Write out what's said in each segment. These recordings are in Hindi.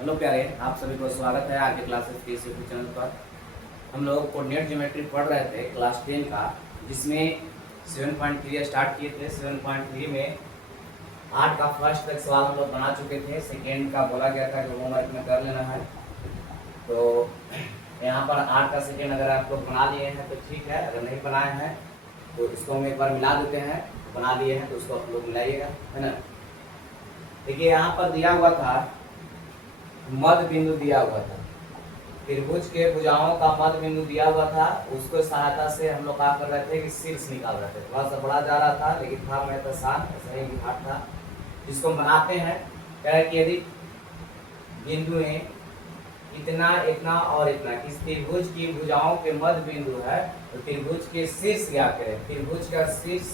हेलो प्यारे, आप सभी को स्वागत है आगे क्लासेस के इस यूट्यूब चैनल पर। हम लोग कोऑर्डिनेट ज्योमेट्री पढ़ रहे थे क्लास 10 का, जिसमें 7.3 स्टार्ट किए थे। 7.3 में 8 का फर्स्ट तक सवाल हम लोग बना चुके थे। सेकेंड का बोला गया था कि होमवर्क में कर लेना है, तो यहाँ पर 8 का सेकेंड अगर आप लोग बना लिए हैं तो ठीक है, अगर नहीं बनाए हैं तो इसको हम एक बार मिला देते हैं। बना लिए हैं तो उसको आप लोग मिलाइएगा, है ना। देखिए यहाँ पर दिया हुआ था, मध्य बिंदु दिया हुआ था, त्रिभुज के भुजाओं का मध्य बिंदु दिया हुआ था। उसको सहायता से हम लोग क्या कर रहे थे कि शीर्ष निकाल रहे थे। थोड़ा सा बड़ा जा रहा था लेकिन था मैं तो आसान, ऐसा ही घाट था जिसको हम बनाते हैं। कह रहे कि यदि बिंदु है इतना इतना और इतना, किस त्रिभुज की भुजाओं के मध्य बिंदु है तो त्रिभुज के शीर्ष ज्ञात करें। त्रिभुज का शीर्ष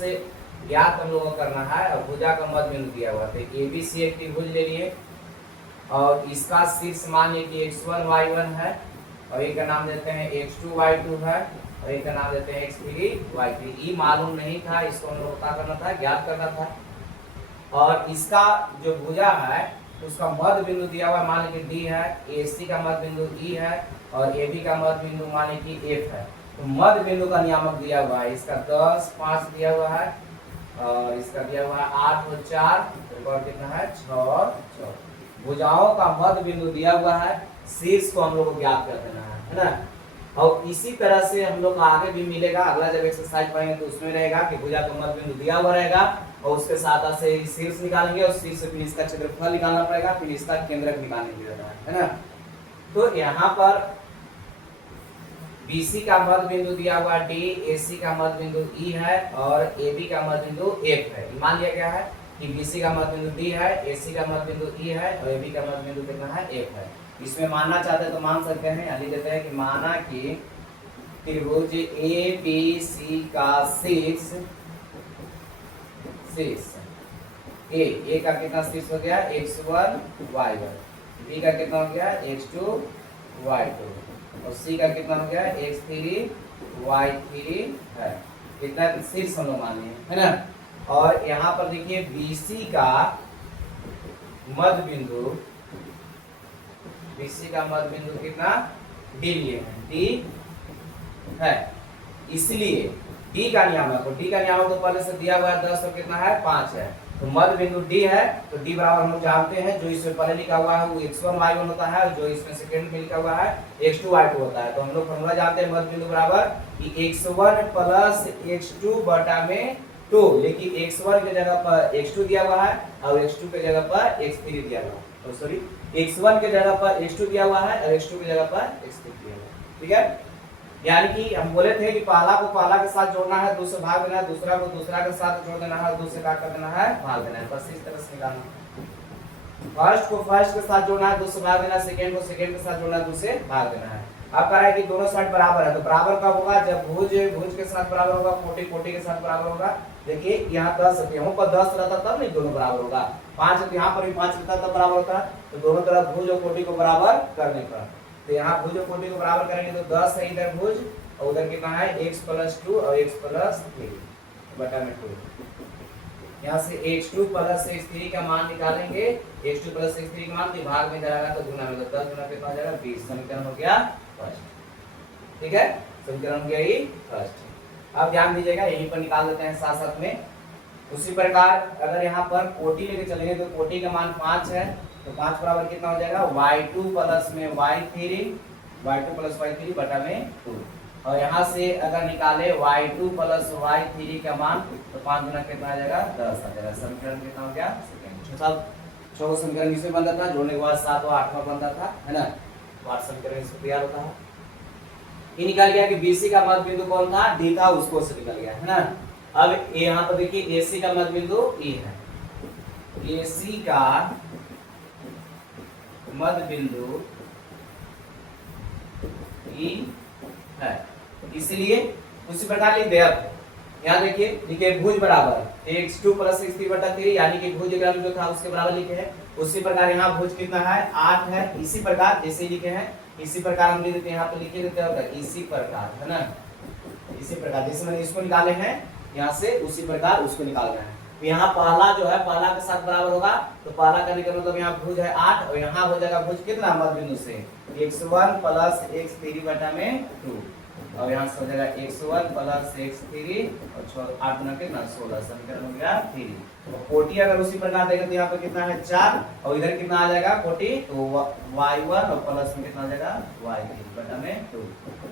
ज्ञात हम लोगों को करना है और भुजा का मध्य बिंदु दिया हुआ था। ABC एक त्रिभुज ले लिए और इसका शीर्ष मान लीजिए कि x1 y1 है और एक का नाम देते हैं x2 y2 है और एक का नाम देते हैं x3 y3। ये मालूम नहीं था, इसको हम लोग क्या करना था, ज्ञात करना था। और इसका जो भुजा है उसका मध्य बिंदु दिया हुआ मान लीजिए D है, AC का मध्य बिंदु E है और AB का मध्य बिंदु मान लीजिए F है। तो मध्य बिंदु का नियामक दिया हुआ है, इसका 10, 5 दिया हुआ है और इसका दिया हुआ है 8 और 4 और कितना है 6 और 4। भुजाओं का मध्य बिंदु दिया हुआ है, शीर्ष को हम लोग को ज्ञात कर देना है ना। और इसी तरह से हम लोग आगे भी मिलेगा। अगला जब एक्सरसाइज पढ़ेंगे तो उसमें रहेगा कि भुजा का मध्य बिंदु दिया हुआ रहेगा और उसके साथ से शीर्ष निकालेंगे और शीर्ष से फिर इसका क्षेत्रफल निकालना पड़ेगा, फिर इसका केंद्रक निकालने के लिए है ना। तो यहाँ पर BC का मध्य बिंदु दिया हुआ D, AC का मध्य बिंदु E है और AB का मध्य बिंदु F है। मान लिया गया है कि BC का मध्य बिंदु D है, AC का मध्य बिंदु E है और AB का मध्य बिंदु कितना है F है। इसमें मानना चाहते हैं तो मान सकते हैं, यहाँ लिख देते हैं कि माना कि त्रिभुज ABC का शीर्ष A का कितना शीर्ष हो गया x1 y1, B का कितना हो गया x2 y2 और C का कितना हो गया x3 y3 है। कितना शीर्ष हम लोग मान लिए है ना। और यहाँ पर देखिए BC का मध्य बिंदु कितना D लिए हैं, D है। इसलिए D का नियामक तो पहले से दिया हुआ है 10 और कितना है 5 है। तो मध्य बिंदु D है तो D बराबर हम लोग जानते हैं, जो इसमें पहले लिखा हुआ है वो x1 y1 होता है और जो इसमें सेकंड में लिखा हुआ है x2 y2 होता है। तो हम लोग फॉर्मूला जानते हैं मध्य बिंदु बराबर कि x1 प्लस x2 बटा में 2, लेकिन x1 के जगह पर x2 दिया हुआ है और x2 के जगह पर x3 दिया हुआ है। तो सॉरी, x1 के जगह पर x2 दिया हुआ है और x2 की जगह पर x3 दिया हुआ है। ठीक है, यानी कि हम बोले थे कि पहला को पहला के साथ जोड़ना है, दूसरे भाग देना है, दूसरा को दूसरा के साथ जोड़ देना है और दूसरे का कर देना है भाग देना है। बस इस तरह से निकालना। फर्स्ट को फर्स्ट के साथ जोड़ना है, दूसरे भाग देना है, सेकंड को सेकंड के साथ जोड़ना है, दूसरे भाग देना है। अब कह रहा है कि दोनों साइड बराबर है, तो बराबर कब होगा, जब भुज भुज के साथ बराबर होगा, कोटि कोटि के साथ बराबर होगा। देखिए यहाँ 10 है, यहाँ पर 10 रहता तब नहीं दोनों बराबर होगा। 5 है तो यहाँ पर भी 5 रहता तब बराबर होता है। तो दोनों तरफ भुज और कोटि को बराबर करने पर, तो यहाँ भुज और कोटि को बराबर करेंगे तो 10 है इधर भुज और उधर कितना है x प्लस 2 और x प्लस 3 बटा में 2। यहाँ से x2 प्लस x3 का मान निकालेंगे, x2 प्लस x3 का मान भाग में जाएगा तो गुना में, तो 10 गुना कितना हो जाएगा 20। समीकरण हो गया फर्स्ट। ठीक है, समीकरण हो गया ये फर्स्ट। अब ध्यान दीजिएगा, यहीं पर निकाल देते हैं साथ साथ में। उसी प्रकार अगर यहाँ पर कोटि लेके चलेंगे तो कोटि का मान 5 है, तो 5 बराबर कितना हो जाएगा y2 प्लस में y3 बटा में 2। और यहाँ से अगर निकाले y2 प्लस y3 का मान तो 5 गुना कितना आ जाएगा 10 आ जाएगा। समीकरण कितना हो गया सेकंड। छह समीकरण इसमें बनता था, जोड़ने के बाद 7वां 8वां बनता था, है ना। 8 समीकरण इसमें तैयार होता है। ये निकल गया कि BC का मध्य बिंदु कौन था, D था, उसको से निकल गया है ना। अब यहाँ पर देखिए AC का मध्य बिंदु E है, AC का मध्य बिंदु E है, इसलिए उसी प्रकार लिख दे। अब यहाँ देखिए भुज बराबर x2 प्लस x3 बटा 3, यानी कि भुज जो था उसके बराबर लिखे हैं। उसी प्रकार यहाँ भुज कितना है 8 है। इसी प्रकार जैसे लिखे हैं इसी प्रकार हम लिख देते हैं, यहाँ पे लिखे देते हैं इसी प्रकार, है ना। इसी प्रकार जैसे मैंने इसको निकाले हैं यहाँ से, उसी प्रकार उसको निकालना है। तो यहाँ पहला जो है पहला के साथ बराबर होगा, तो पहला करने का मतलब यहाँ भुज है 8 और यहाँ हो जाएगा भुज कितना मध्य बिंदु से x1 प्लस x3 बटा में 2 और यहाँ से हो जाएगा x1 प्लस x3 और 8 गुना कितना 16 समीकरण हो गया 3। और कोटि अगर उसी प्रकार देखें तो यहाँ पे कितना है 4 और इधर कितना आ जाएगा कोटि तो y1 और प्लस में कितना आ जाएगा y3 बटा में 2,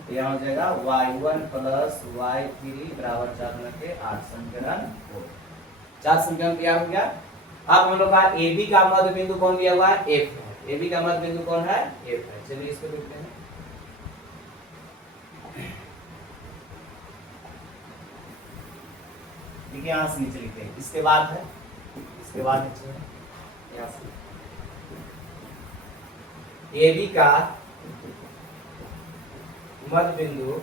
तो यहाँ हो जाएगा y1 प्लस y3 बराबर 4 गुना के 8 समीकरण 4 समीकरण तैयार हो गया। अब हम लोग का AB का मध्य बिंदु कौन दिया हुआ है F है, AB का मध्य बिंदु कौन है F है। चलिए इसको देखते हैं। देखिए यहाँ से नीचे लिखते हैं, इसके बाद है, इसके बाद नीचे है यहाँ से AB का मध्य बिंदु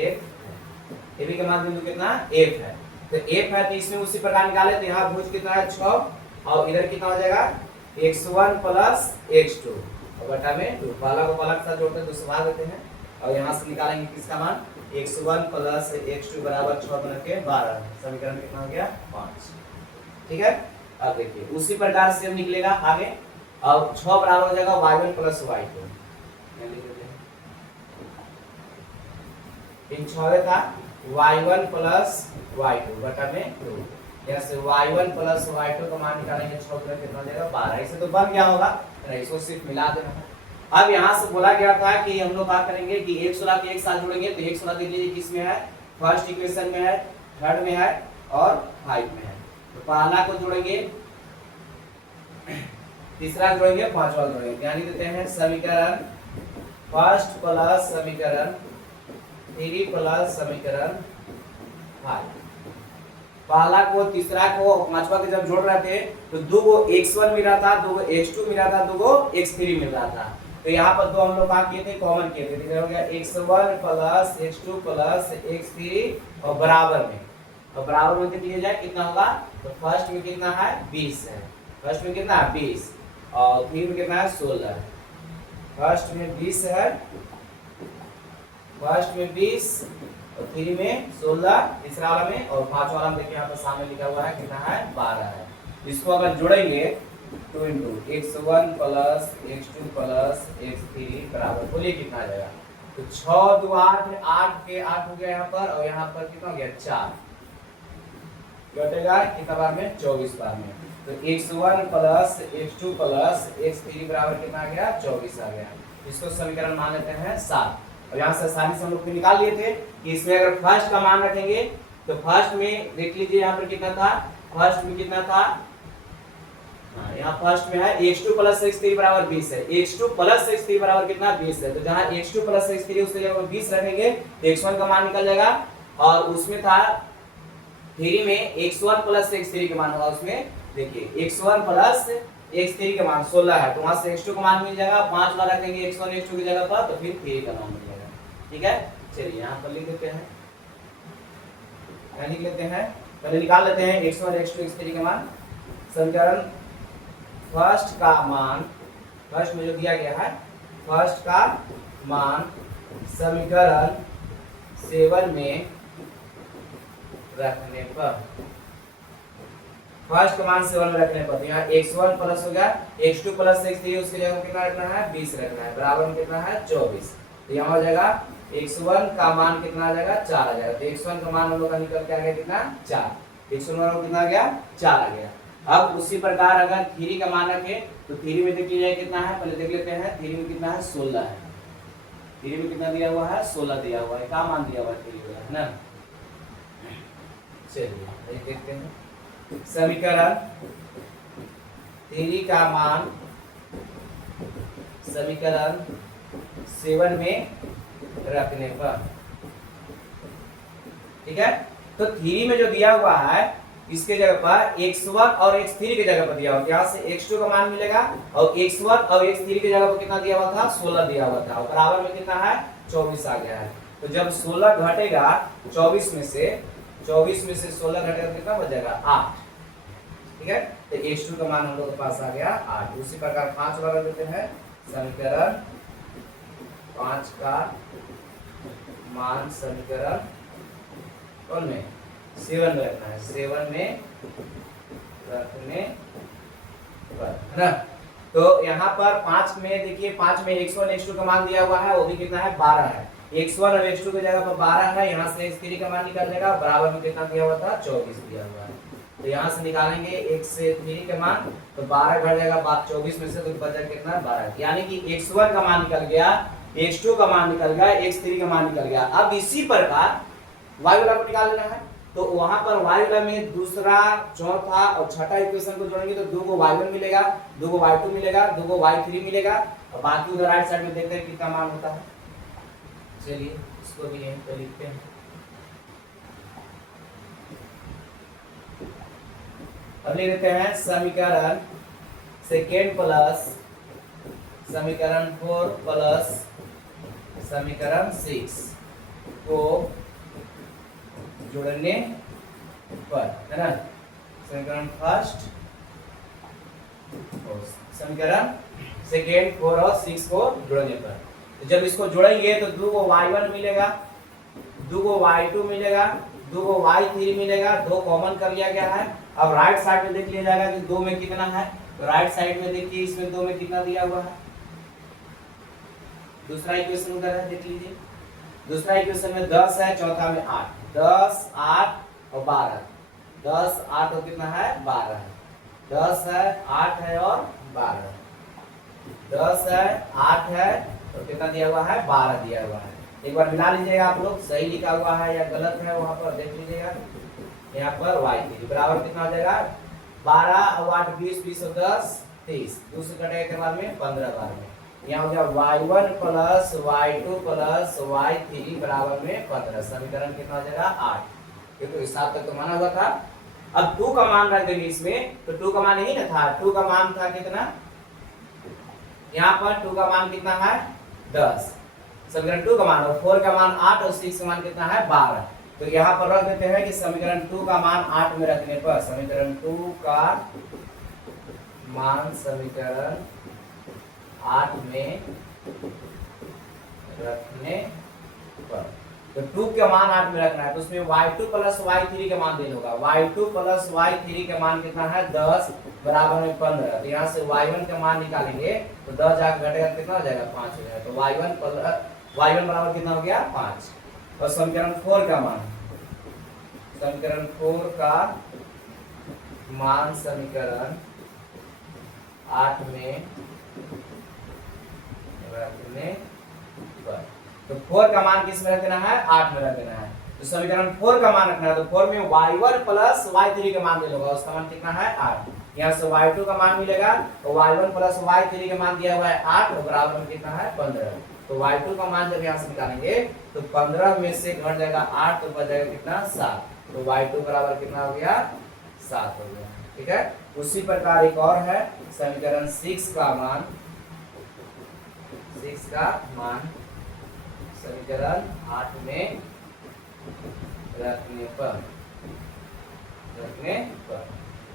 F, AB का मध्य बिंदु कितना F है, तो F है तो इसमें उसी प्रकार निकाले तो यहाँ भुज कितना है 6 और इधर कितना हो जाएगा x1 प्लस x2 और बटा में 2, पहला को पहला के साथ जोड़ते हैं तो भाग देते हैं और यहाँ से निकालेंगे किसका मान x1 प्लस x2 बराबर 6 गुना के 12, समीकरण कितना हो गया 5। ठीक है, अब देखिए उसी प्रकार से हम निकलेगा आगे, अब 6 बराबर हो जाएगा y1 प्लस y2, इन 6 था y1 प्लस y2 बटा में 2, यहाँ से y1 प्लस y2 का मान निकालेंगे 6 गुना कितना हो जाएगा 12, इसे तो बन गया होगा, इसको सिर्फ मिला देना है। अब यहाँ से बोला गया था कि हम लोग क्या करेंगे कि 116 के एक साथ जोड़ेंगे, तो 116 देख लीजिए किसमें है फर्स्ट इक्वेशन में है, थर्ड में है और 5 में है, तो पहला को जोड़ेंगे, तीसरा जोड़ेंगे, पांचवा जोड़ेंगे, ध्यान देते हैं समीकरण फर्स्ट प्लस समीकरण 3 प्लस समीकरण 5, पहला को तीसरा को पांचवा के जब जोड़ रहे थे तो दो को x1 मिल रहा था, दो को x2 मिल रहा था, दो को x3 मिल रहा था, तो यहाँ पर दो हम लोग क्या किए थे कॉमन किए थे, तो हो गया x1 plus x2 plus x3 और बराबर में, और बराबर में देख लिया जाए कितना होगा, तो फर्स्ट में कितना है 20 है, फर्स्ट में कितना है 20 और 3 में कितना है 16, फर्स्ट में 20 है, फर्स्ट में 20 और 3 में 16, तीसरा वाला में, और पांचवा वाला में देखिए यहाँ पर सामने लिखा हुआ है कितना है 12 है। इसको अगर जोड़ेंगे 2 into x1 plus x2 plus x3 बराबर, बोलिए कितना आ जाएगा, तो 6 2 8 8 के 8 हो गया यहाँ पर, और यहाँ पर कितना हो गया 4, घटेगा कितना बार में 24 बार में, तो x1 plus x2 plus x3 बराबर कितना आ गया 24 आ गया। इसको समीकरण मान लेते हैं 7, और यहाँ से आसानी से हम लोग निकाल लिए थे कि इसमें अगर फर्स्ट का मान रखेंगे तो फर्स्ट में देख लीजिए यहाँ पर कितना था, फर्स्ट में कितना था, यहाँ फर्स्ट में है x2 प्लस x3 बराबर 20 है, x2 प्लस x3 बराबर कितना 20 है, तो जहाँ x2 प्लस x3 उसके जगह 20 रखेंगे तो x1 का मान निकल जाएगा, और उसमें था 3 में x1 प्लस x3 का मान होगा, उसमें देखिए x1 प्लस x3 का मान 16 है, तो वहां से x2 का मान मिल जाएगा, 5 बार रखेंगे x1 x2 की जगह पर, तो फिर 3 का मान मिल जाएगा। ठीक है, चलिए यहाँ पर लिख देते हैं, लिख लेते हैं, पहले निकाल लेते हैं x1 x2 x3 का मान, समीकरण फर्स्ट का मान, फर्स्ट में जो दिया गया है फर्स्ट का मान समीकरण 7 में रखने पर, फर्स्ट का मान 7 में रखने पर, यहाँ x1 प्लस हो गया, x2 प्लस x3 उसके जगह कितना रखना है 20 रखना है, बराबर में कितना है 24, तो यहाँ हो जाएगा x1 का मान कितना आ जाएगा 4 आ जाएगा, तो x1 का मान हम लोग का निकल के आ गया कितना 4, x1 का कितना आ गया 4 आ गया। अब उसी प्रकार अगर 3 का मान रखें तो 3 में देख लीजिए कितना है, पहले देख लेते हैं, 3 में कितना है 16 है, 3 में कितना दिया हुआ है 16 दिया हुआ है, क्या मान दिया हुआ है 3 वाला है ना, चलिए देखते हैं समीकरण 3 का मान समीकरण 7 में रखने पर, ठीक है, तो 3 में जो दिया हुआ है इसके जगह पर x1 और x3 की जगह पर दिया हुआ, यहाँ से x2 का मान मिलेगा, और x1 और x3 की जगह पर कितना दिया हुआ था 16 दिया हुआ था, और बराबर में कितना है 24 आ गया है, तो जब 16 घटेगा 24 में से 16 घटेगा कितना हो जाएगा 8, ठीक है, तो x2 का मान हम लोग के पास आ गया 8। उसी प्रकार 5 वाला देते हैं, समीकरण 5 का मान समीकरण कौन में 7 में रखना है, 7 में रखने पर, है ना। तो यहाँ पर 5 में देखिए, 5 में x1 x2 का मान दिया हुआ है, वो भी कितना है 12 है। x1 और x2 की जगह पर 12 है, यहाँ से x3 का मान निकल जाएगा, बराबर में कितना दिया हुआ था 24 दिया हुआ है। तो यहाँ से निकालेंगे x से 3 के मान, तो 12 घट जाएगा, बाद 24 में से तो बचा कितना 12, यानी कि x1 का मान निकल गया, x2 का मान निकल गया, x3 का मान निकल गया। अब इसी प्रकार y वाला को निकाल लेना है, तो वहां पर y वाला में दूसरा, चौथा और छठा इक्वेशन को जोड़ेंगे तो 2 को y1 मिलेगा, 2 को y2 मिलेगा, 2 को y3 मिलेगा, और बाकी उधर राइट साइड में देखते हैं कितना मान होता है। चलिए इसको भी यहीं पे लिखते हैं। अब लिख देते हैं समीकरण सेकेंड प्लस समीकरण 4 प्लस समीकरण 6 को जोड़ने पर, है ना, समीकरण फर्स्ट, समीकरण सेकेंड 4 और 6 को जोड़ने पर, तो जब इसको जोड़ेंगे तो 2 को y1 मिलेगा, 2 को y2 मिलेगा, 2 को y3 मिलेगा, 2 कॉमन कर लिया गया है। अब राइट साइड में देख लिया जाएगा कि 2 में कितना है, तो राइट साइड में देखिए इसमें 2 में कितना दिया हुआ है, दूसरा इक्वेशन उधर है, देख लीजिए। दूसरा इक्वेशन में 10 है, चौथा में 8, 10 8 और 12, 10 8 और कितना है 12 है, 10 है 8 है और 12, 10 है 8 है और कितना दिया हुआ है 12 दिया हुआ है। एक बार मिला लीजिएगा आप लोग, सही लिखा हुआ है या गलत है वहां पर देख लीजिएगा। यहाँ पर y3 बराबर कितना हो जाएगा 12 और 8 20, 20 और 10 30, दूसरे कटेगा के बाद में 15 बार में, यहाँ हो गया y1 plus y2 plus y3 बराबर में 15, समीकरण कितना हो जाएगा 8, क्योंकि इस हिसाब तक तो माना हुआ था। अब 2 का मान रख देंगे इसमें, तो 2 का मान यही ना था, 2 का मान था कितना, यहाँ पर 2 का मान कितना है 10, समीकरण 2 का मान, और 4 का मान 8 और 6 का मान कितना है 12, तो यहाँ पर रख देते हैं कि समीकरण 2 का मान 8 में रखने पर, समीकरण 2 का मान समीकरण 8 में रखने पर, तो 2 का मान 8 में रखना है, तो उसमें y2 प्लस y3 का मान देना होगा, y2 प्लस y3 का मान कितना है 10 बराबर में 15, तो यहाँ से y1 का मान निकालेंगे तो 10 जाकर घटेगा कितना हो जाएगा 5 हो जाएगा, तो y1 बराबर कितना हो गया 5। और समीकरण 4 का मान, समीकरण 4 का मान समीकरण 8 में रखने पर, तो 4 का मान किस में रख देना है 8 में रख देना है, तो समीकरण 4 का मान रखना है, तो 4 में y1 प्लस y3 का मान दे होगा, उसका मान कितना है 8, यहाँ से y2 का मान मिलेगा, तो y1 प्लस y3 का मान दिया हुआ है 8 और बराबर में कितना है 15, तो y2 का मान जब यहाँ से निकालेंगे तो 15 में से घट जाएगा 8 तो बच जाएगा कितना 7, तो y2 बराबर कितना हो गया 7 हो गया, ठीक है। उसी प्रकार एक और है समीकरण 6 का मान, 6 का मान समीकरण 8 में रखने पर,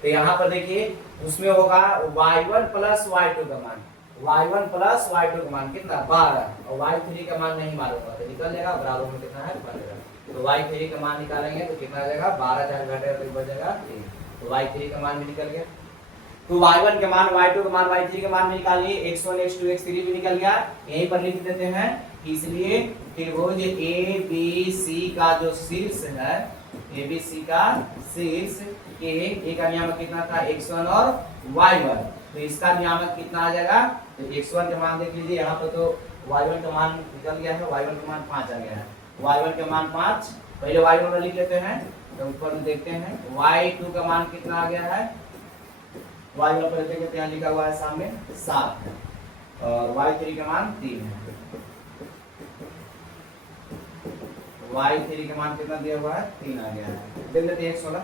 तो यहाँ पर देखिए उसमें होगा y1 प्लस y2 का मान, y1 प्लस y2 का मान कितना 12 और y3 का मान नहीं मालूम होगा, तो निकल जाएगा बराबर में कितना है 15, तो y3 का मान निकालेंगे तो कितना आ जाएगा 12 जहाँ घटेगा तो बच जाएगा 3, तो y3 का मान भी निकल गया, तो y1 के मान y2 का मान y3 के मान भी निकाल लिए, x1 x2 x3 भी निकल गया, यहीं पर लिख देते हैं। इसलिए त्रिभुज ABC का जो शीर्ष है, ABC का शीर्ष के एक का नियामक कितना था x1 और y1, तो इसका नियामक कितना आ जाएगा, तो x1 का मान देख लीजिए, यहाँ पर तो y1 का मान निकल गया है, y1 का मान 5 आ गया है, y1 का मान 5, पहले y1 लिख लेते हैं, तो ऊपर में देखते हैं y2 का मान कितना आ गया है, y1 पर देखते हैं लिखा हुआ है सामने 7 है, और y3 का मान 3 है, y3 का मान कितना दिया हुआ है 3 आ गया है, देख लेते हैं 16,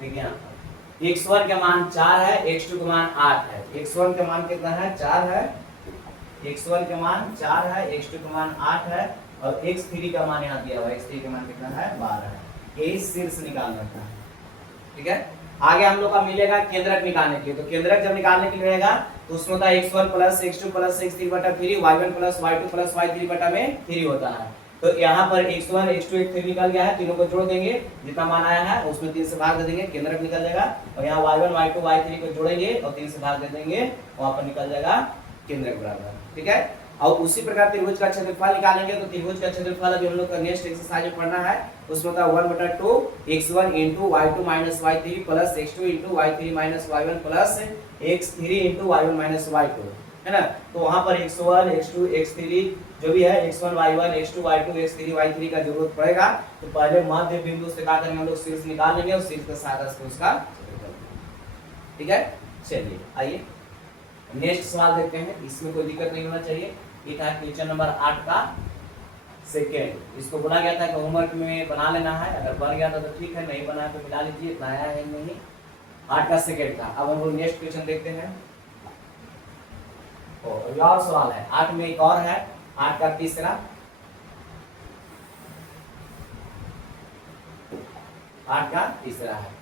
देखिए x1 का मान 4 है, x2 का मान 8 है, x1 का मान कितना है 4 है, x1 का मान 4 है, x2 का मान 8 है, और x3 का मान यहाँ दिया हुआ है, x3 का मान कितना है 12 है, यही शीर्ष निकालना था, ठीक है। आगे हम लोग का मिलेगा केंद्रक निकालने के लिए, तो केंद्रक जब निकालने के लिए रहेगा तो उसमें होता है x1 plus x2 plus x3 बटा 3, y1 plus y2 plus y3 बटा में 3 होता है, तो यहाँ पर x1 x2 x3 निकल गया है, तीनों को जोड़ देंगे, जितना मान आया है उसमें 3 से भाग दे देंगे, केंद्रक निकल जाएगा। और यहाँ y1 y2 y3 को जोड़ेंगे और 3 से भाग दे देंगे, वहां पर निकल जाएगा केंद्रक बराबर। ठीक है, और उसी प्रकार त्रिभुज का क्षेत्रफल निकालेंगे। तो त्रिभुज का क्षेत्रफल अभी हम लोग का नेक्स्ट एक्सरसाइज में पढ़ना है, उसमें होता है 1/2 x1 * y2 - y3 plus x2 * y3 - y1 plus x3 * y1 - y2, है ना। तो वहां पर x1 x2 x3 जो भी है x1 y1 x2 y2 x3 y3 का जरूरत पड़ेगा। तो पहले मध्य बिंदु से क्या करेंगे हम लोग, शीर्ष निकाल लेंगे और शीर्ष के सहायता से उसका, ठीक है। चलिए आइए नेक्स्ट सवाल देखते हैं, इसमें कोई दिक्कत नहीं होना चाहिए। ये था क्वेश्चन नंबर 8 का सेकेंड। इसको बोला गया था कि होमवर्क में बना लेना है, अगर बन गया था तो ठीक है, नहीं बना तो मिला लीजिए, इतना आया है नहीं। 8 का सेकेंड था। अब हम लोग नेक्स्ट क्वेश्चन देखते हैं। और सवाल है 8 में एक और है, 8 का तीसरा, 8 का तीसरा है।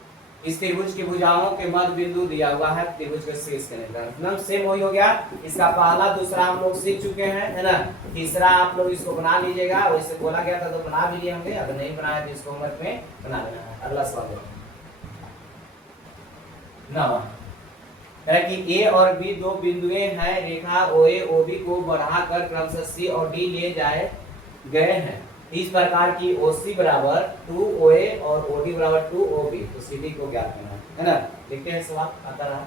इस त्रिभुज के भुजाओं के मध्य बिंदु दिया हुआ है, त्रिभुज के शीर्ष के निकट सेम वही हो गया। इसका पहला दूसरा हम लोग सीख चुके हैं, है ना। तीसरा आप लोग इसको बना लीजिएगा, वैसे बोला गया था तो बना भी लिए होंगे, अगर नहीं बनाया तो इसको होमवर्क में बना लेना है। अगला सवाल देखो ना, कि ए और बी दो बिंदुए हैं, रेखा OA OB को बढ़ाकर क्रमशः C और D ले जाए गए हैं। इस प्रकार की OC बराबर 2OA और OD बराबर 2OB, तो CD को ज्ञात करना है ना। लिखते हैं सवाल, आता रहा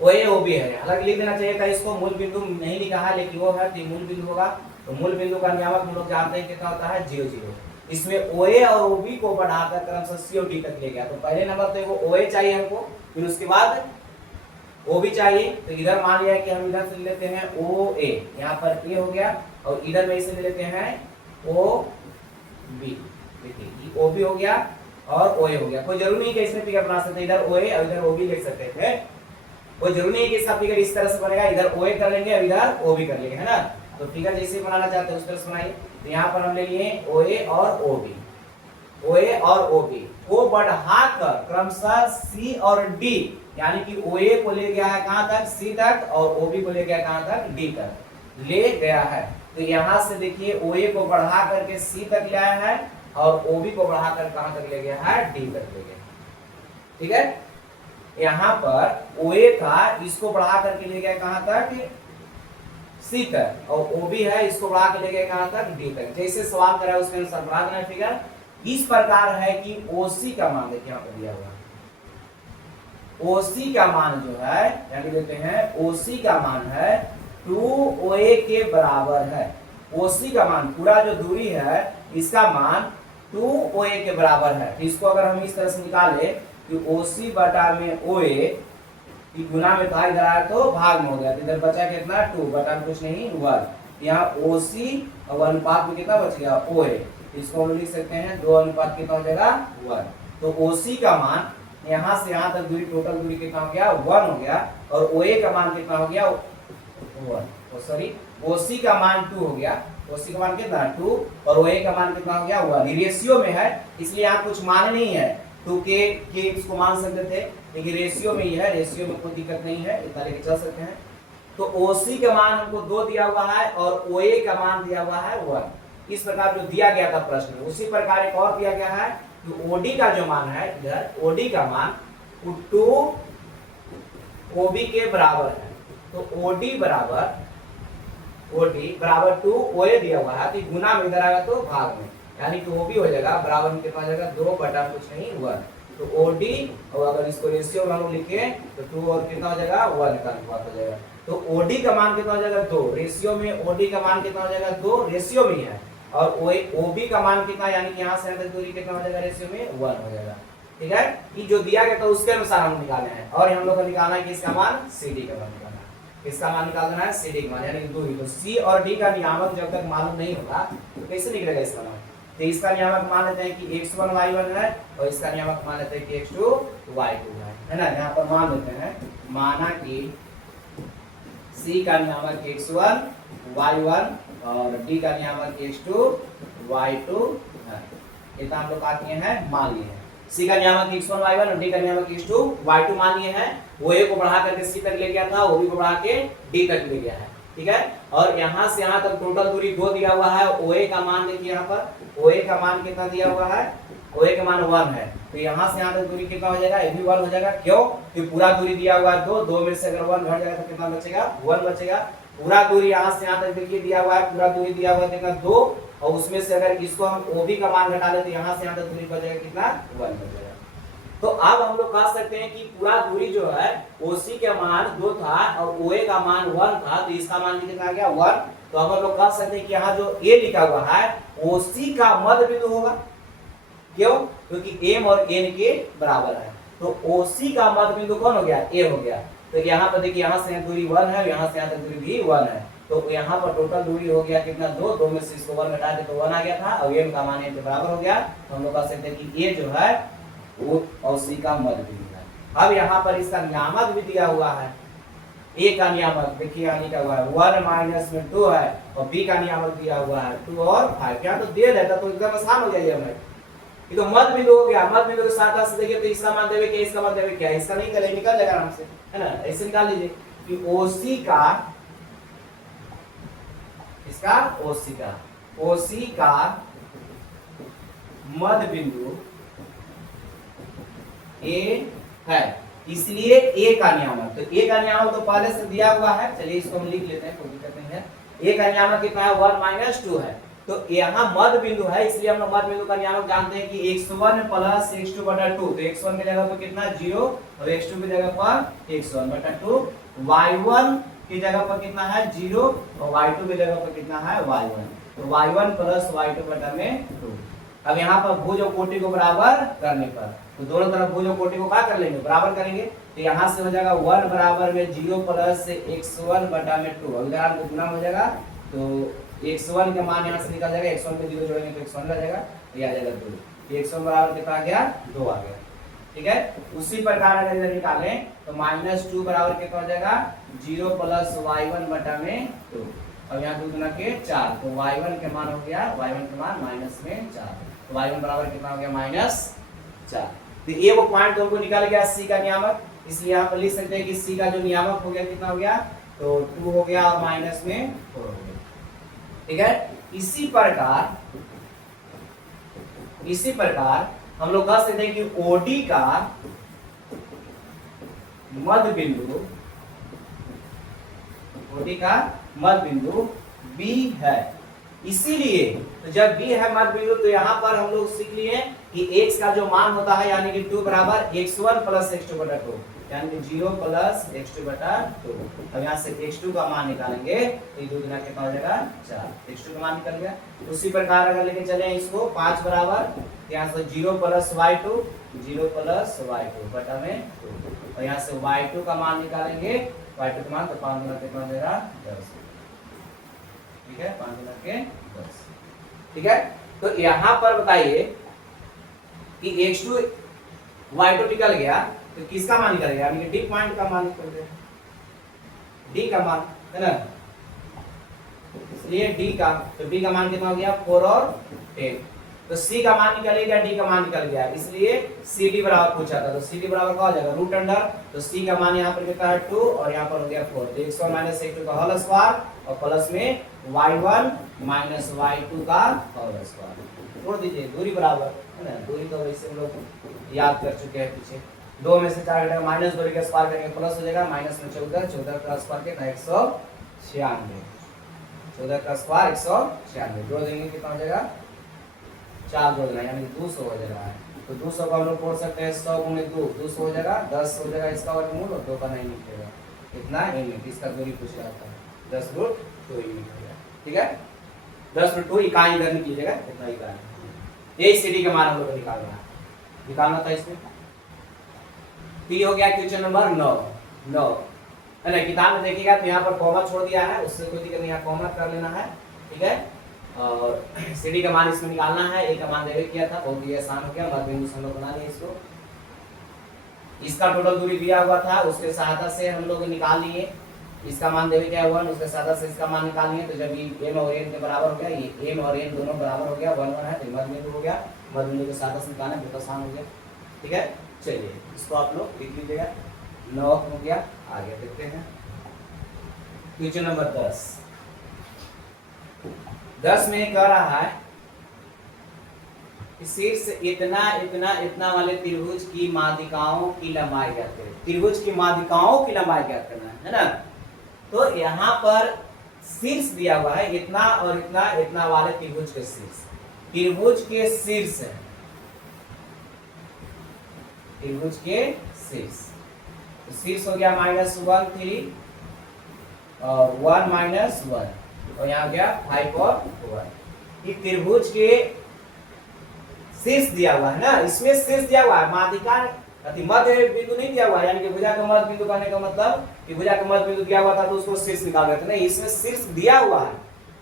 OA OB है, अलग लिख देना चाहिए था इसको, मूल बिंदु नहीं लिखा है लेकिन वो है कि मूल बिंदु होगा। तो मूल बिंदु का नियामक हम लोग जानते हैं कितना होता है, 0 0। इसमें OA और OB को बढ़ाकर क्रमशः C और D तक ले गया। तो पहले नंबर तो वो OA चाहिए हमको, फिर उसके बाद OB चाहिए। तो इधर मान लिया कि हम इधर से लेते हैं OA, यहाँ पर A हो गया, और इधर में इसे ले लेते हैं OB। देखिए OB हो गया और OA हो गया। कोई जरूरी नहीं कि इसमें फिगर बना सकते, इधर OA और इधर OB लिख सकते थे। कोई जरूरी नहीं कि इसका फिगर इस तरह से बनेगा, इधर OA कर लेंगे और इधर OB कर लेंगे, है ना। तो फिगर जैसे बनाना चाहते हैं उस तरह से बनाइए। तो यहाँ पर हम ले लिए OA और OB, OA और OB को बढ़ाकर क्रमशः C और D, यानी कि OA को ले गया है कहां तक, C तक, और OB को ले गया कहां तक, D तक ले गया है। तो यहां से देखिए OA को बढ़ा करके C तक ले आया है और OB को बढ़ाकर कहां तक ले गया है, D तक ले गया। ठीक है, यहां पर OA का इसको बढ़ा करके ले गया कहां तक, C तक, और OB है इसको बढ़ा के ले गया कहां तक, D तक। जैसे सवाल करा उसके अनुसार बना देना फिगर। इस प्रकार है कि OC का मान देखिए यहाँ पर दिया हुआ, OC का मान जो है, यानी देते हैं OC का मान है 2OA के बराबर है। OC का मान पूरा जो दूरी है इसका मान 2OA के बराबर है। इसको अगर हम इस तरह से निकाले कि OC बटा में OA, गुना में था, इधर आया तो भाग में हो गया, इधर बचा कितना 2, बटा में कुछ नहीं 1। यहाँ OC और अनुपात में कितना बच गया, OA। इसको हम लिख सकते हैं 2 अनुपात कितना हो जाएगा 1। तो OC का मान यहाँ से यहाँ तक दूरी, टोटल दूरी कितना हो गया 1 हो गया, और OA का मान कितना हो गया 1, सॉरी OC का मान 2 हो गया, OC का मान कितना 2, और OA का मान कितना हो गया 1। ये रेशियो में है इसलिए यहाँ कुछ मान नहीं है, 2K इसको मान सकते थे, लेकिन रेशियो में ही है, रेशियो में कोई दिक्कत नहीं है, इतना लेके चल सकते हैं। तो OC का मान हमको 2 दिया हुआ है और OA का मान दिया हुआ है 1। इस प्रकार जो दिया गया था प्रश्न में, उसी प्रकार एक और दिया गया है कि OD का जो मान है, इधर OD का मान 2 OB के बराबर है। तो OD बराबर 2 OA दिया हुआ है, तो गुना में इधर आएगा तो भाग में, यानी कि OB हो जाएगा बराबर में कितना जाएगा 2 बटा कुछ नहीं 1। तो OD, और अगर इसको रेशियो में हम लिखे तो 2 और कितना हो जाएगा 1 का अनुपात हो जाएगा। तो OD का मान कितना हो जाएगा 2, रेशियो में OD का मान कितना हो जाएगा 2, रेशियो में है, और OB का मान कितना, यानी कि यहाँ से यहाँ तक दूरी कितना हो जाएगा, रेशियो में 1 हो जाएगा। ठीक है, ये जो दिया गया था उसके अनुसार हम निकाले हैं, और हम लोग को निकालना है कि इसका मान CD का मान निकालना है, इसका मान निकाल देना है CD का मान, यानी दूरी। तो C और D का नियामक जब तक मालूम नहीं होगा तो कैसे निकलेगा इसका मान। तो इसका नियामक मान लेते हैं कि x1 y1 है, और इसका नियामक मान लेते हैं कि x2 y2 है ना। यहाँ पर मान लेते हैं, माना कि C का नियामक x1 y1 और D का नियामक x2 y2 है। इतना हम लोग आते हैं मान लिए हैं। C का नियामक x1 y1 और D का नियामक x2 y2 मान लिए हैं। OA को बढ़ा करके C तक ले गया था, OB को बढ़ा के D तक ले गया है। ठीक है। और यहाँ से यहाँ तक टोटल दूरी 2 दिया हुआ है। OA का मान देखिए यहाँ पर OA का मान कितना दिया हुआ है, OA का मान 1 है। तो यहाँ से यहाँ तक दूरी कितना हो जाएगा, ये भी 1 हो जाएगा। क्यों, क्योंकि पूरा दूरी दिया हुआ है 2 में से अगर 1 घट जाएगा तो कितना बचेगा, 1 बचेगा। पूरा दूरी यहाँ से यहाँ तक देखिए दिया हुआ है, पूरा दूरी दिया हुआ है कितना 2, और उसमें से अगर इसको हम OB का मान घटा ले तो यहाँ से यहाँ तक दूरी बचेगा कितना, 1 बचेगा। तो अब हम लोग कह सकते हैं कि पूरा दूरी जो है OC का मान 2 था और OA का मान 1 था, तो इसका मान कितना आ गया 1। तो अब हम लोग कह सकते हैं कि यहाँ जो A लिखा हुआ है OC का मध्य बिंदु होगा। क्यों, क्योंकि M और N के बराबर है। तो OC का मध्य बिंदु कौन हो गया, A हो गया। तो यहाँ पर देखिए यहाँ से दूरी 1 है, यहाँ से यहाँ तक दूरी भी 1 है। तो यहाँ पर टोटल दूरी हो गया कितना, 2 में से इसको 1 घटा दे तो 1 आ गया था, और M का मान M के बराबर हो गया। तो हम लोग कह सकते हैं कि A जो है वो OC का मध्य बिंदु है। अब यहाँ पर इसका नियामक भी दिया हुआ है। A का नियामक देखिए यहाँ लिखा हुआ है 1 माइनस में 2 है, और B का नियामक दिया हुआ है 2 और 5। क्या तो दे देता तो एकदम आसान हो जाएगा हमें। ये तो मध्य बिंदु हो गया। मध्य बिंदु के साथ से देखिए तो इसका मान देवे क्या, इसका मान देवे क्या, इसका नहीं करे निकल जाएगा आराम से, है ना। ऐसे निकाल लीजिए कि OC का मध्य बिंदु A है, इसलिए A का नियामक, तो A का नियामक तो पहले से दिया हुआ है। चलिए इसको हम लिख लेते हैं, कोई दिक्कत नहीं है। A का नियामक कितना है, 1 माइनस 2 है। तो यहाँ मध्य बिंदु है, इसलिए हम लोग मध्य बिंदु का नियामक जानते हैं कि x1 प्लस x2 बटा 2। तो x1 की जगह पर कितना 0, और x2 की जगह पर x1 बटा 2। y1 की जगह पर कितना है 0, और y2 की जगह पर कितना है y1। तो y1 प्लस y2 बटा में 2। अब यहाँ पर भुज और कोटि को बराबर करने पर तो दोनों तरफ भुज और कोटि को क्या कर लेंगे, बराबर करेंगे। तो यहाँ से हो जाएगा 1 बराबर में 0 प्लस x1 बटा में 2। अगर को गुना हो जाएगा तो x1 का मान यहाँ से निकल जाएगा, x1 को 0 जोड़ेंगे तो x1 रह जाएगा, ये आ जाएगा 2। x1 बराबर कितना आ गया, 2 आ गया। ठीक है। उसी प्रकार अगर इधर निकालें तो -2 बराबर कितना हो जाएगा, 0 प्लस y1 बटा में 2। अब यहाँ 2 गुना के 4, तो y1 के मान हो गया, y1 के मान माइनस में 4। तो y1 बराबर कितना हो गया, -4। तो ये वो पॉइंट तुमको निकल गया C का नियामक। इसलिए यहाँ पर लिख सकते हैं कि C का जो नियामक हो गया कितना हो गया, तो 2 हो गया और माइनस में 4 हो गया। ठीक है। इसी प्रकार हम लोग कह सकते हैं कि OD का मध्य बिंदु B है। इसीलिए तो जब B है मध्य बिंदु तो यहाँ पर हम लोग सीख लिए कि x का जो मान होता है यानी कि 2 बराबर x1 प्लस x2 बटा 2, यानी कि 0 प्लस x2 बटा 2। अब यहाँ से x2 का मान निकालेंगे तो 2 गुना कितना हो जाएगा 4, x2 का मान निकल गया। उसी प्रकार अगर लेके चले इसको 5 बराबर, यहाँ से 0 प्लस y2 बटा में 2, और यहाँ से y2 का मान निकालेंगे, y2 का मान तो 5 गुना कितना हो जाएगा 10। ठीक है, 5 गुना के 10। ठीक है। तो यहाँ पर बताइए कि x2 y2 निकल गया तो किसका मान निकल गया, यानी कि D पॉइंट का मान निकल गया, D का मान है ना। इसलिए D का मान कितना हो गया 4 और 10। तो C का मान निकल गया, D का मान निकल गया, इसलिए CD बराबर पूछा था। तो CD बराबर क्या हो जाएगा रूट अंडर, तो C का मान यहाँ पर कितना है 2 और यहाँ पर हो गया 4। तो x1 माइनस x2 का होल स्क्वायर और प्लस में y1 माइनस y2 का होल स्क्वायर। छोड़ दीजिए, दूरी बराबर है ना, दूरी तो वैसे हम लोग याद कर चुके हैं पीछे। 2 में से 4 घटेगा, माइनस 2 का स्क्वायर करेंगे प्लस हो जाएगा, माइनस में 14 का स्क्वायर कितना 196, 14 का स्क्वायर 196। जोड़ देंगे कितना हो जाएगा 4 जोड़ देना यानी 200 हो जाएगा। तो 200 को हम लोग बोल सकते हैं 100 गुणे 2, 200 हो जाएगा, 10 हो जाएगा इसका वर्गमूल और 2 का नहीं निकलेगा। इतना यूनिट, इसका दूरी पूछ रहा था 10 रूट 2 यूनिट हो गया। ठीक है, 10 रूट 2 इकाई इधर नहीं कीजिएगा, इतना इकाई। यही CD का मान हम लोग को निकालना था इसमें। तो हो गया क्वेश्चन नंबर 9 है ना। किताब में देखिएगा तो यहाँ पर कॉमा छोड़ दिया है, उससे कोई दिक्कत नहीं, यहाँ कॉमा कर लेना है। ठीक है, और CD का मान इसमें निकालना है। A का मान देवे किया था, बहुत ही आसान हो गया। मध्य बिंदु से हम लोग बना लिए इसको। इसका टोटल दूरी दिया हुआ था, उसके सहायता से हम लोग निकाल लिए। इसका मान देवे क्या 1, उसके सहायता से इसका मान निकाल लिए। तो जब ये M और N के बराबर हो गया, ये M और N दोनों बराबर हो गया, 1 1 है, तो मध्य बिंदु हो गया। मध्य बिंदु के सहायता से निकालना बहुत आसान हो गया। ठीक है, चलिए इसको आप लोग लिख लीजिएगा। 9 हो गया, आगे देखते हैं। क्वेश्चन नंबर 10 में कह रहा है कि शीर्ष इतना इतना इतना वाले त्रिभुज की माध्यिकाओं की लंबाई ज्ञात करें। त्रिभुज की माध्यिकाओं की लंबाई ज्ञात करना है ना। तो यहाँ पर शीर्ष दिया हुआ है इतना और इतना इतना वाले त्रिभुज के शीर्ष, त्रिभुज के शीर्ष है, त्रिभुज के शीर्ष। तो शीर्ष हो गया -1 3 और 1 -1 और यहाँ गया 5 और 1। ये त्रिभुज के शीर्ष दिया हुआ है ना, इसमें शीर्ष दिया हुआ है, माध्यिका मध्य बिंदु नहीं दिया हुआ है, यानी कि भुजा का मध्य बिंदु कहने का मतलब कि भुजा का मध्य बिंदु दिया हुआ था तो उसको शीर्ष निकाल देते। नहीं, इसमें शीर्ष दिया हुआ है,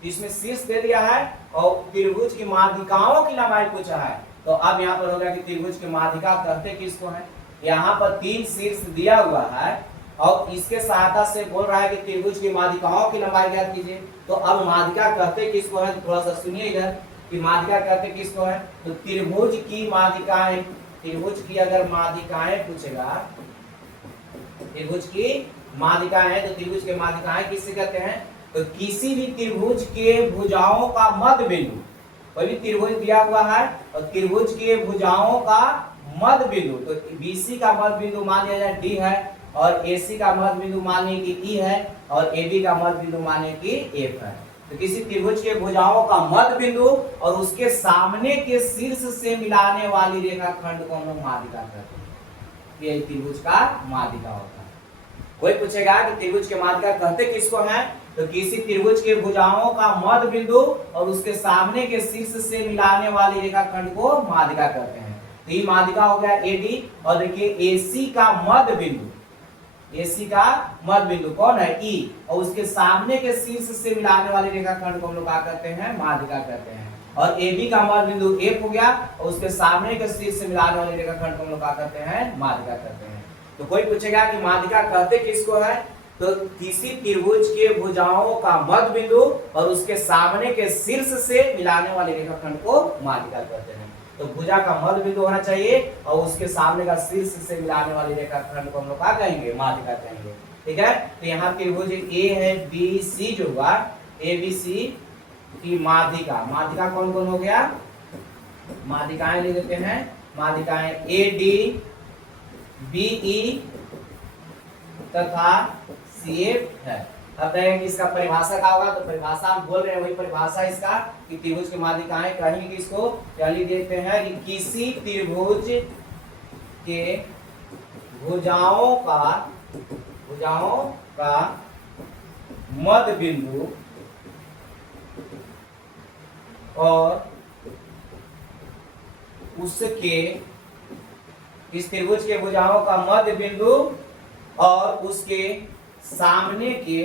इसमें शीर्ष दे दिया है और त्रिभुज की माध्यिकाओं की लंबाई पूछा है। तो अब यहाँ पर होगा कि त्रिभुज की माध्यिका कहते किसको है। यहाँ पर 3 शीर्ष दिया हुआ है और इसके सहायता से बोल रहा है कि त्रिभुज की माध्यिकाओं की लंबाई ज्ञात कीजिए। तो अब माध्यिका कहते किसको है, थोड़ा सा सुनिए इधर कि माध्यिका कहते किसको है। तो त्रिभुज की माध्यिकाएं, त्रिभुज की अगर माध्यिकाएं पूछेगा, त्रिभुज की माध्यिकाएं, तो त्रिभुज के माध्यिकाएं किससे कहते हैं। तो किसी भी त्रिभुज के भुजाओं का मध्य बिंदु, कोई भी त्रिभुज दिया हुआ है और त्रिभुज के भुजाओं का मध्य बिंदु, तो BC का मध्य बिंदु मान लिया जाए D है और AC का मध्य बिंदु मानिए कि E है और AB का मध्य बिंदु मानिए कि F है। तो किसी त्रिभुज के भुजाओं का मध्य बिंदु और उसके सामने के शीर्ष से मिलाने वाली रेखाखंड को हम लोग माध्यिका कहते हैं। ये त्रिभुज का माध्यिका होता है। कोई पूछेगा कि त्रिभुज के माध्यिका कहते किसको हैं, तो किसी त्रिभुज के भुजाओं का मध्य बिंदु और उसके सामने के शीर्ष से मिलाने वाली रेखाखंड को माध्यिका कहते हैं। तो ये माध्यिका हो गया AD और देखिए AC का मध्य बिंदु, AC का मध्य बिंदु कौन है E और उसके सामने के शीर्ष से मिलाने वाले रेखाखंड को हम लोग क्या कहते हैं, माध्यिका कहते हैं। और AB का मध्य बिंदु F हो गया और उसके सामने के शीर्ष से मिलाने वाले रेखाखंड को हम लोग क्या कहते हैं, माध्यिका कहते हैं। तो कोई पूछेगा कि माध्यिका कहते किसको है, तो किसी त्रिभुज के भुजाओं का मध्य बिंदु और उसके सामने के शीर्ष से मिलाने वाले रेखाखंड को माध्यिका कहते हैं। तो भुजा का मध्य बिंदु होना चाहिए और उसके सामने का शीर्ष से मिलाने वाली रेखाखंड को हम लोग क्या कहेंगे, माध्यिका कहेंगे। ठीक है, तो यहाँ त्रिभुज A है BC जो हुआ ABC की माध्यिका, माध्यिका कौन कौन हो गया, माध्यिकाएं ले लेते हैं। माध्यिकाएं AD BE तथा CF है। अब देखेंगे कि इसका परिभाषा क्या होगा, तो परिभाषा हम बोल रहे हैं वही परिभाषा इसका कि त्रिभुज की माध्यिकाएं कहेंगे किसको, चलिए देखते हैं कि किसी त्रिभुज के भुजाओं का मध्य बिंदु और उसके, इस त्रिभुज के भुजाओं का मध्य बिंदु और उसके सामने के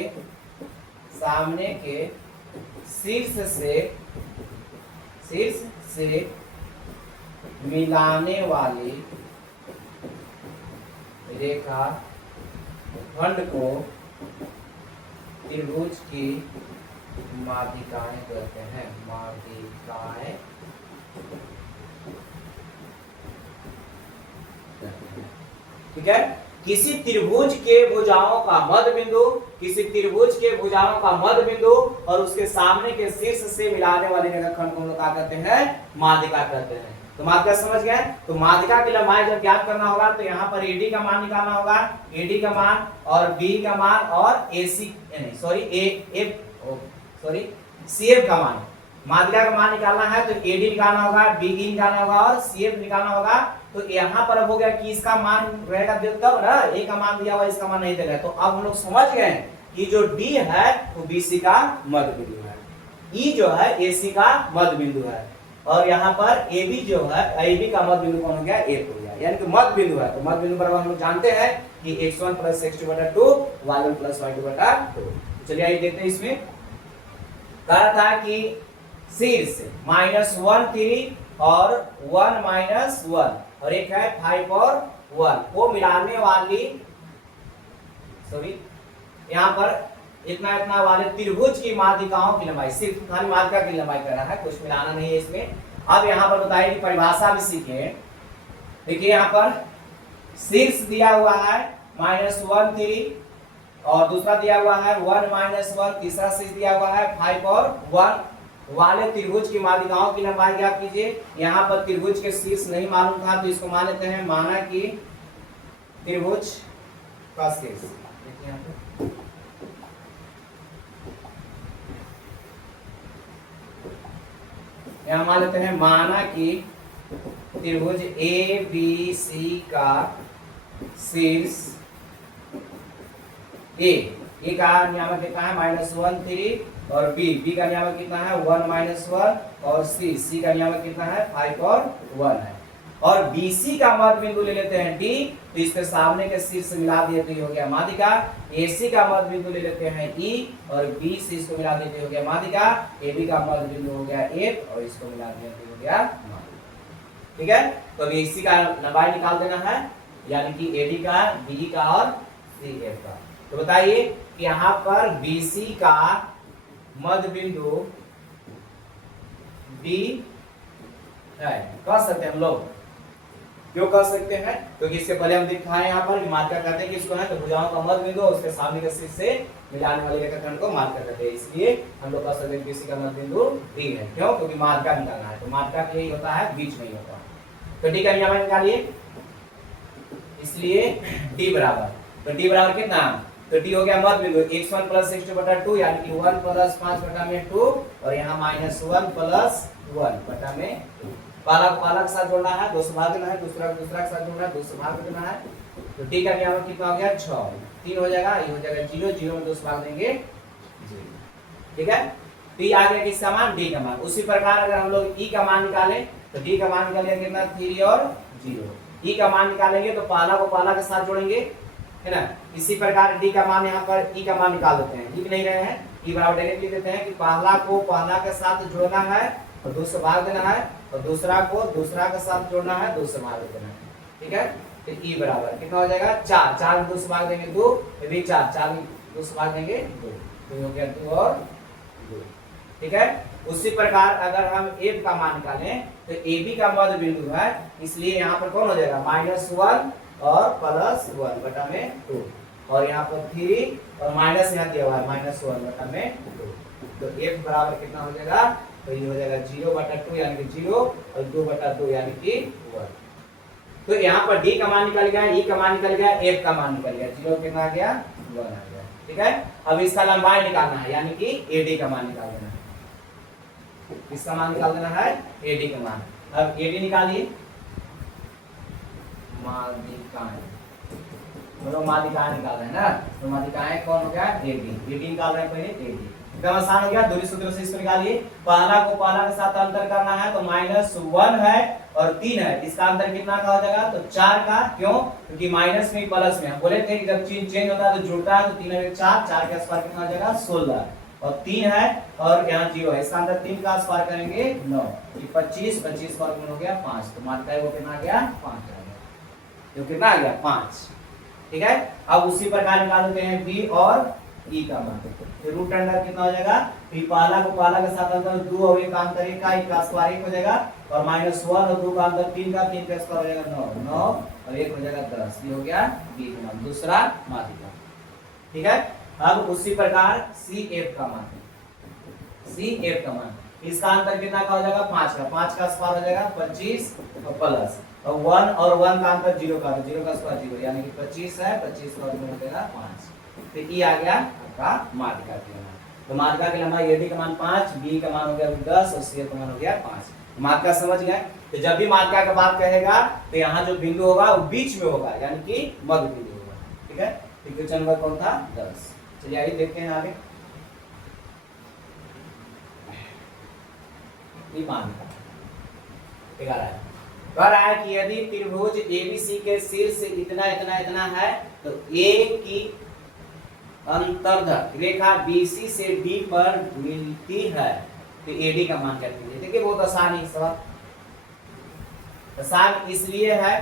शीर्ष से मिलाने वाली रेखा खंड को त्रिभुज की माध्यिकाएं कहते हैं, माध्यिकाएं। ठीक है, किसी त्रिभुज के भुजाओं का मध्य बिंदु, किसी त्रिभुज के भुजाओं का मध्य बिंदु और उसके सामने के शीर्ष से मिलाने वाले रेखाखंड को हम लोग क्या कहते हैं, माध्यिका कहते हैं। तो माध्यिका समझ गए। तो माध्यिका की लंबाई जब ज्ञात करना होगा तो यहाँ पर AD का मान निकालना होगा, AD का मान और B का मान और CF का मान। माध्यिका का मान निकालना है तो AD निकालना होगा, BE निकालना होगा और CF निकालना होगा। तो यहाँ पर अब हो गया कि इसका मान रहेगा तब ना, A का मान दिया हुआ, इसका मान नहीं दे रहा है। तो अब हम लोग समझ गए कि जो D है वो BC का मध्य बिंदु है, E जो है AC का मध्य बिंदु है और यहाँ पर AB जो है AB का मध्य बिंदु कौन हो गया, F हो गया, यानी कि मध्य बिंदु है। तो मध्य बिंदु पर हम लोग जानते हैं कि x1 + x2/2 y1 + y2/2। चलिए आइए देखते हैं। इसमें कह रहा था कि शीर्ष -1 3 और 1 -1 और एक है 5 और 1 को मिलाने वाली, यहाँ पर इतना इतना वाले त्रिभुज की माध्यिकाओं की लंबाई, सिर्फ खाली माध्यिका की लंबाई कर रहा है, कुछ मिलाना नहीं है इसमें। अब यहाँ पर बताइए कि परिभाषा भी सीखे। देखिए यहाँ पर शीर्ष दिया हुआ है -1 3 और दूसरा दिया हुआ है 1 - 1, तीसरा शीर्ष दिया हुआ है 5 और 1 वाले त्रिभुज की मालिकाओं की लंबाई ज्ञात कीजिए। यहाँ पर त्रिभुज के शीर्ष नहीं मालूम था तो इसको मान लेते हैं माना कि त्रिभुज का शीर्ष। देखिए यहाँ पे यहाँ मान लेते हैं माना कि त्रिभुज ए बी सी का शीर्ष ए का नियामक कितना है -1 3 और बी का नियामक कितना है 1 - 1 और सी का नियामक कितना है 5 और 1 है। और BC का मध्य बिंदु ले लेते हैं D, तो इसके सामने के शीर्ष से मिला दिए तो हो गया माध्यिका। AC का मध्य बिंदु ले लेते हैं E और B से इसको मिला देते हो गया माध्यिका। AB का मध्य बिंदु हो गया F और इसको मिला दिया तो हो गया माध्यिका। ठीक है, तो अब AC का लंबाई निकाल देना है, यानी कि AD का, BE का और CF का। तो बताइए कि यहाँ पर BC का मध्य बिंदु D है, कह सकते हैं हम लोग। क्यों कह सकते हैं? क्योंकि इसके पहले हम दिखाए यहाँ पर मार्कर कहते हैं कि इसको ना तो भुजाओं का मध्य बिंदु और उसके सामने के शीर्ष से मिलाने वाले रेखाखंड को मार्कर कहते हैं। इसलिए हम लोग कह सकते हैं कि BC का मध्य बिंदु D है। क्यों? क्योंकि मार्का निकालना है, तो मार्का के लिए होता है, बीच नहीं होता। तो D का नियम निकालिए, इसलिए D बराबर, तो D बराबर कितना? तो D हो गया मध्य बिंदु x1 + x2/2, यानी कि 1 + 5/2 और यहाँ -1 + 1/2। पाला को पाला के साथ जोड़ना है, 2 से भाग देना है, दूसरा को दूसरा के साथ जोड़ना है, 2 से भाग देना है। तो D का नियम कितना हो गया 6, 3 हो जाएगा, ये हो जाएगा 0, 0 में 2 से भाग देंगे 0। ठीक है, P आ गया किसका मान? D का मान। उसी प्रकार अगर हम लोग E का मान निकालें तो D का मान निकालेंगे कितना 3 और 0। E का मान निकालेंगे तो पाला को पाला के साथ जोड़ेंगे, है ना। इसी प्रकार D का मान यहाँ पर E का मान निकाल देते हैं, लिख नहीं रहे हैं, E बराबर डायरेक्ट लिख देते हैं कि पहला को पहला के साथ जोड़ना है और 2 से भाग देना है, और दूसरा को दूसरा के साथ जोड़ना है, 2 से भाग देना है। ठीक है, तो E बराबर कितना हो जाएगा 4, 4 में 2 से भाग देंगे 2, ये भी 4, 4 में 2 से भाग देंगे 2, तो हो गया 2 और 2। ठीक है, उसी प्रकार अगर हम F का मान निकालें तो AB का मध्य बिंदु है, इसलिए यहाँ पर कौन हो जाएगा -1 और +1/2, और यहाँ पर 3 और माइनस यहाँ दिया हुआ है -1/2। तो F बराबर कितना हो जाएगा? तो ये हो जाएगा 0/2 यानी कि 0 और 2/2 यानी कि 1। तो यहाँ पर D का मान निकल गया, E का मान निकल गया, F का मान निकल गया, 0 कितना आ गया 1 आ गया। ठीक है, अब इसका लंबाई निकालना है, यानी कि AD का मान निकाल देना है। इसका मान निकाल देना है AD का मान। अब AD निकालिए, माध्यिकाएं, मतलब माध्यिकाएं निकाल रहे हैं ना, तो माध्यिकाएं कौन हो गया AD निकाल रहे हैं पहले AD। एकदम आसान हो गया, दूरी सूत्र से इसको निकालिए। पहला को पहला के साथ अंतर करना है, तो -1 है और 3 है, इसका अंतर कितना का हो जाएगा? तो 4 का। क्यों? क्योंकि माइनस में प्लस में हम बोले थे कि जब चीज चेंज होता है तो जुड़ता है, तो 3 में 4, 4 के आसपास कितना हो जाएगा 16, और 3 है और यहाँ 0 है, इसका अंतर 3 का आसपास करेंगे 9, 25, 25 का हो गया 5, तो मात्रा वो कितना आ गया 5 आ गया, तो कितना आ गया 5। ठीक है, अब उसी प्रकार निकाल लेते हैं B और E का मान। तो रूट अंडर कितना हो जाएगा? पहला को पहला के साथ अंतर 2 और 1 का अंतर 1 का, 1 का स्क्वायर 1 हो जाएगा, और -1 और 2 का अंतर 3 का, 3 का स्क्वायर हो जाएगा 9, 9 और 1 हो जाएगा 10। ये हो गया B का मान, दूसरा माध्यिका। ठीक है, अब उसी प्रकार CF का मान, CF का मान, इसका अंतर कितना का हो जाएगा 5 का, 5 का स्क्वायर हो जाएगा 25 और प्लस, और 1 और 1 का अंतर 0 का, तो 0 का स्क्वायर 0, यानी कि 25 है, 25 का हो जाएगा 5। तो E आ गया आपका माध्यिका की लंबाई। तो माध्यिका की लंबाई AD का मान 5, B का मान हो गया 10 और CF का मान हो गया 5। माध्यिका समझ गए? तो जब भी माध्यिका की बात कहेगा तो यहाँ जो बिंदु होगा वो बीच में होगा, यानी कि मध्य बिंदु होगा। ठीक है, इक्वेशन नंबर कौन था 10। चलिए आइए देखते हैं आगे। माध्यिका 11 है, कह रहा है कि यदि त्रिभुज ABC के शीर्ष से इतना इतना इतना है तो A की अंतर्धर रेखा BC से D पर मिलती है, तो AD का मान क्या कीजिए। देखिए बहुत आसान है सवाल, आसान इसलिए है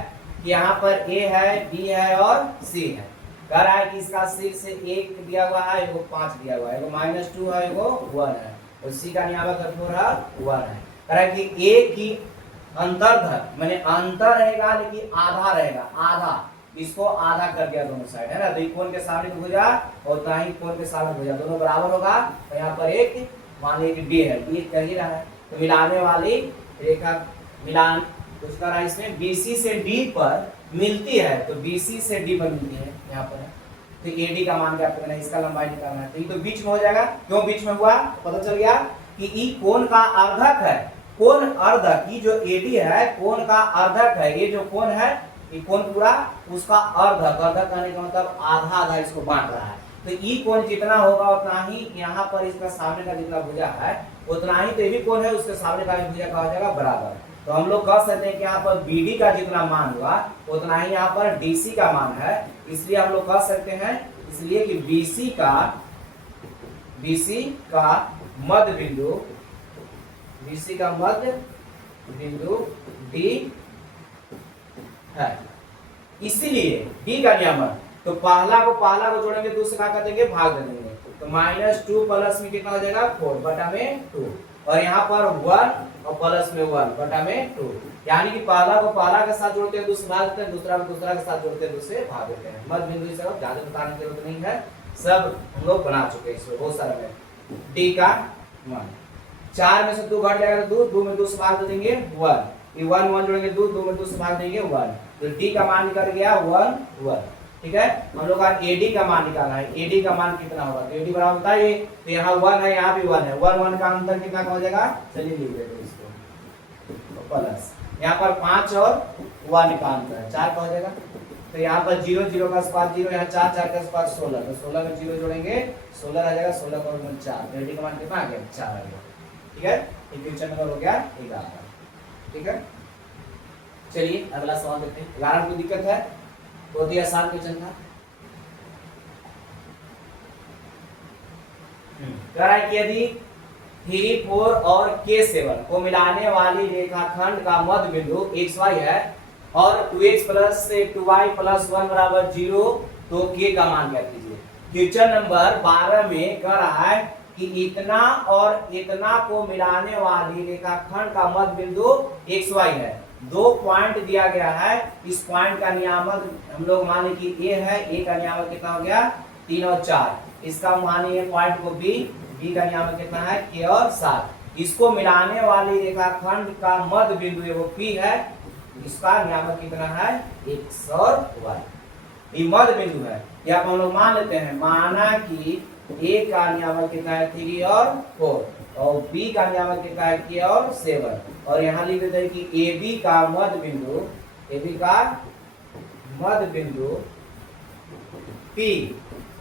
कि यहाँ पर A है, B है और C है। कह रहा है कि इसका शीर्ष से 1 दिया हुआ है, एगो 5 दिया हुआ है, एगो -2 है, एगो 1 है, और C का नियामक 1 है। कह रहा है कि A की अंतर्धर माने अंतर रहेगा लेकिन आधा रहेगा, आधा इसको आधा कर दिया दोनों साइड, है ना। तो कोण के सामने की भुजा और उतना ही कोण के सामने भुजा दोनों बराबर होगा। तो यहाँ पर एक मान लीजिए कि डी है, डी कह ही रहा है, तो मिलाने वाली रेखा मिलान कुछ कर रहा है इसमें, BC से D पर मिलती है, तो BC से D पर मिलती है यहाँ पर है। तो AD का मान क्या करना है, इसका लंबाई निकालना है। तो ये तो बीच में हो जाएगा, क्यों बीच में हुआ पता चल गया कि ई कोण का अर्धक है। कोण अर्धक, ये जो AD है कोण का अर्धक है, ये जो कोण है ये कोण पूरा उसका अर्धक, अर्धक कहने का मतलब आधा आधा इसको बांट रहा है। तो ई कोण जितना होगा उतना ही यहाँ पर इसका सामने का जितना भुजा है उतना ही, तो ये भी कोण है उसके सामने का भी भुजा का हो जाएगा बराबर। तो हम लोग कह सकते हैं कि यहाँ पर BD का जितना मान हुआ उतना ही यहाँ पर DC का मान है, इसलिए हम लोग कह सकते हैं इसलिए कि BC का मध्य बिंदु D है, इसीलिए D का नियमन। तो पहला को जोड़ेंगे, दूसरा का देंगे भाग देंगे, तो -2 प्लस में कितना हो जाएगा 4 बटा में 2, और यहाँ पर 1 और प्लस में 1 बटा में 2, यानी कि पहला को पहला के साथ जोड़ते हैं दूसरा भाग देते हैं, दूसरा को दूसरा के साथ जोड़ते हैं दूसरे भाग देते हैं। मध्य बिंदु सब ज्यादा बताने की जरूरत नहीं है, सब हम लोग बना चुके हैं इसमें बहुत सारा में। D का मान 4 में से 2 घट जाएगा तो 2 में 2 से भाग देंगे 1, ये 1 जोड़ेंगे 2 में 2 से भाग देंगे 1, तो D का मान निकल गया 1 ठीक है। हम लोग का AD का मान निकालना है, AD का मान कितना होगा, तो AD बराबर होता है तो यहाँ 1 है यहाँ भी 1 है, 1 का अंतर कितना का हो जाएगा, चलिए लिख देते हैं इसको, तो प्लस यहाँ पर 5 और 1 का अंतर है 4 का हो जाएगा, तो यहाँ पर 0 का स्क्वायर 0, यहाँ 4 का स्क्वायर 16, तो 16 में 0 जोड़ेंगे 16 आ जाएगा, 16 का 4, तो AD का मान कितना आ गया 4 आ गया, ठीक है। क्वेश्चन नंबर हो गया 11, ठीक है। चलिए अगला सवाल देखते हैं। 11 में कोई दिक्कत है, बहुत ही आसान क्वेश्चन था। कह रहा है कि यदि 3, 4 और K7 को मिलाने वाली रेखाखंड का मध्य बिंदु XY है और 2x प्लस से 2y प्लस 1 बराबर 0, तो K का मान क्या कीजिए। क्वेश्चन नंबर 12 में कह रहा है कि इतना और इतना को मिलाने वाली रेखाखंड का मध्य बिंदु XY है, 2 पॉइंट दिया गया है, इस पॉइंट का नियामक हम लोग माने कि A है, A का नियामक कितना हो गया 3 और 4, इसका मानिए पॉइंट को B का नियामक कितना है K और 7, इसको मिलाने वाली रेखाखंड का मध्य बिंदु वो P है, इसका नियामक कितना है X और Y, ये मध्य बिंदु है। या हम लोग मान लेते हैं, माना कि A का नियामक कितना है 3 और 4 और B का नियामक कितना है K और 7, और यहाँ लिख देते हैं कि AB का मध्य बिंदु P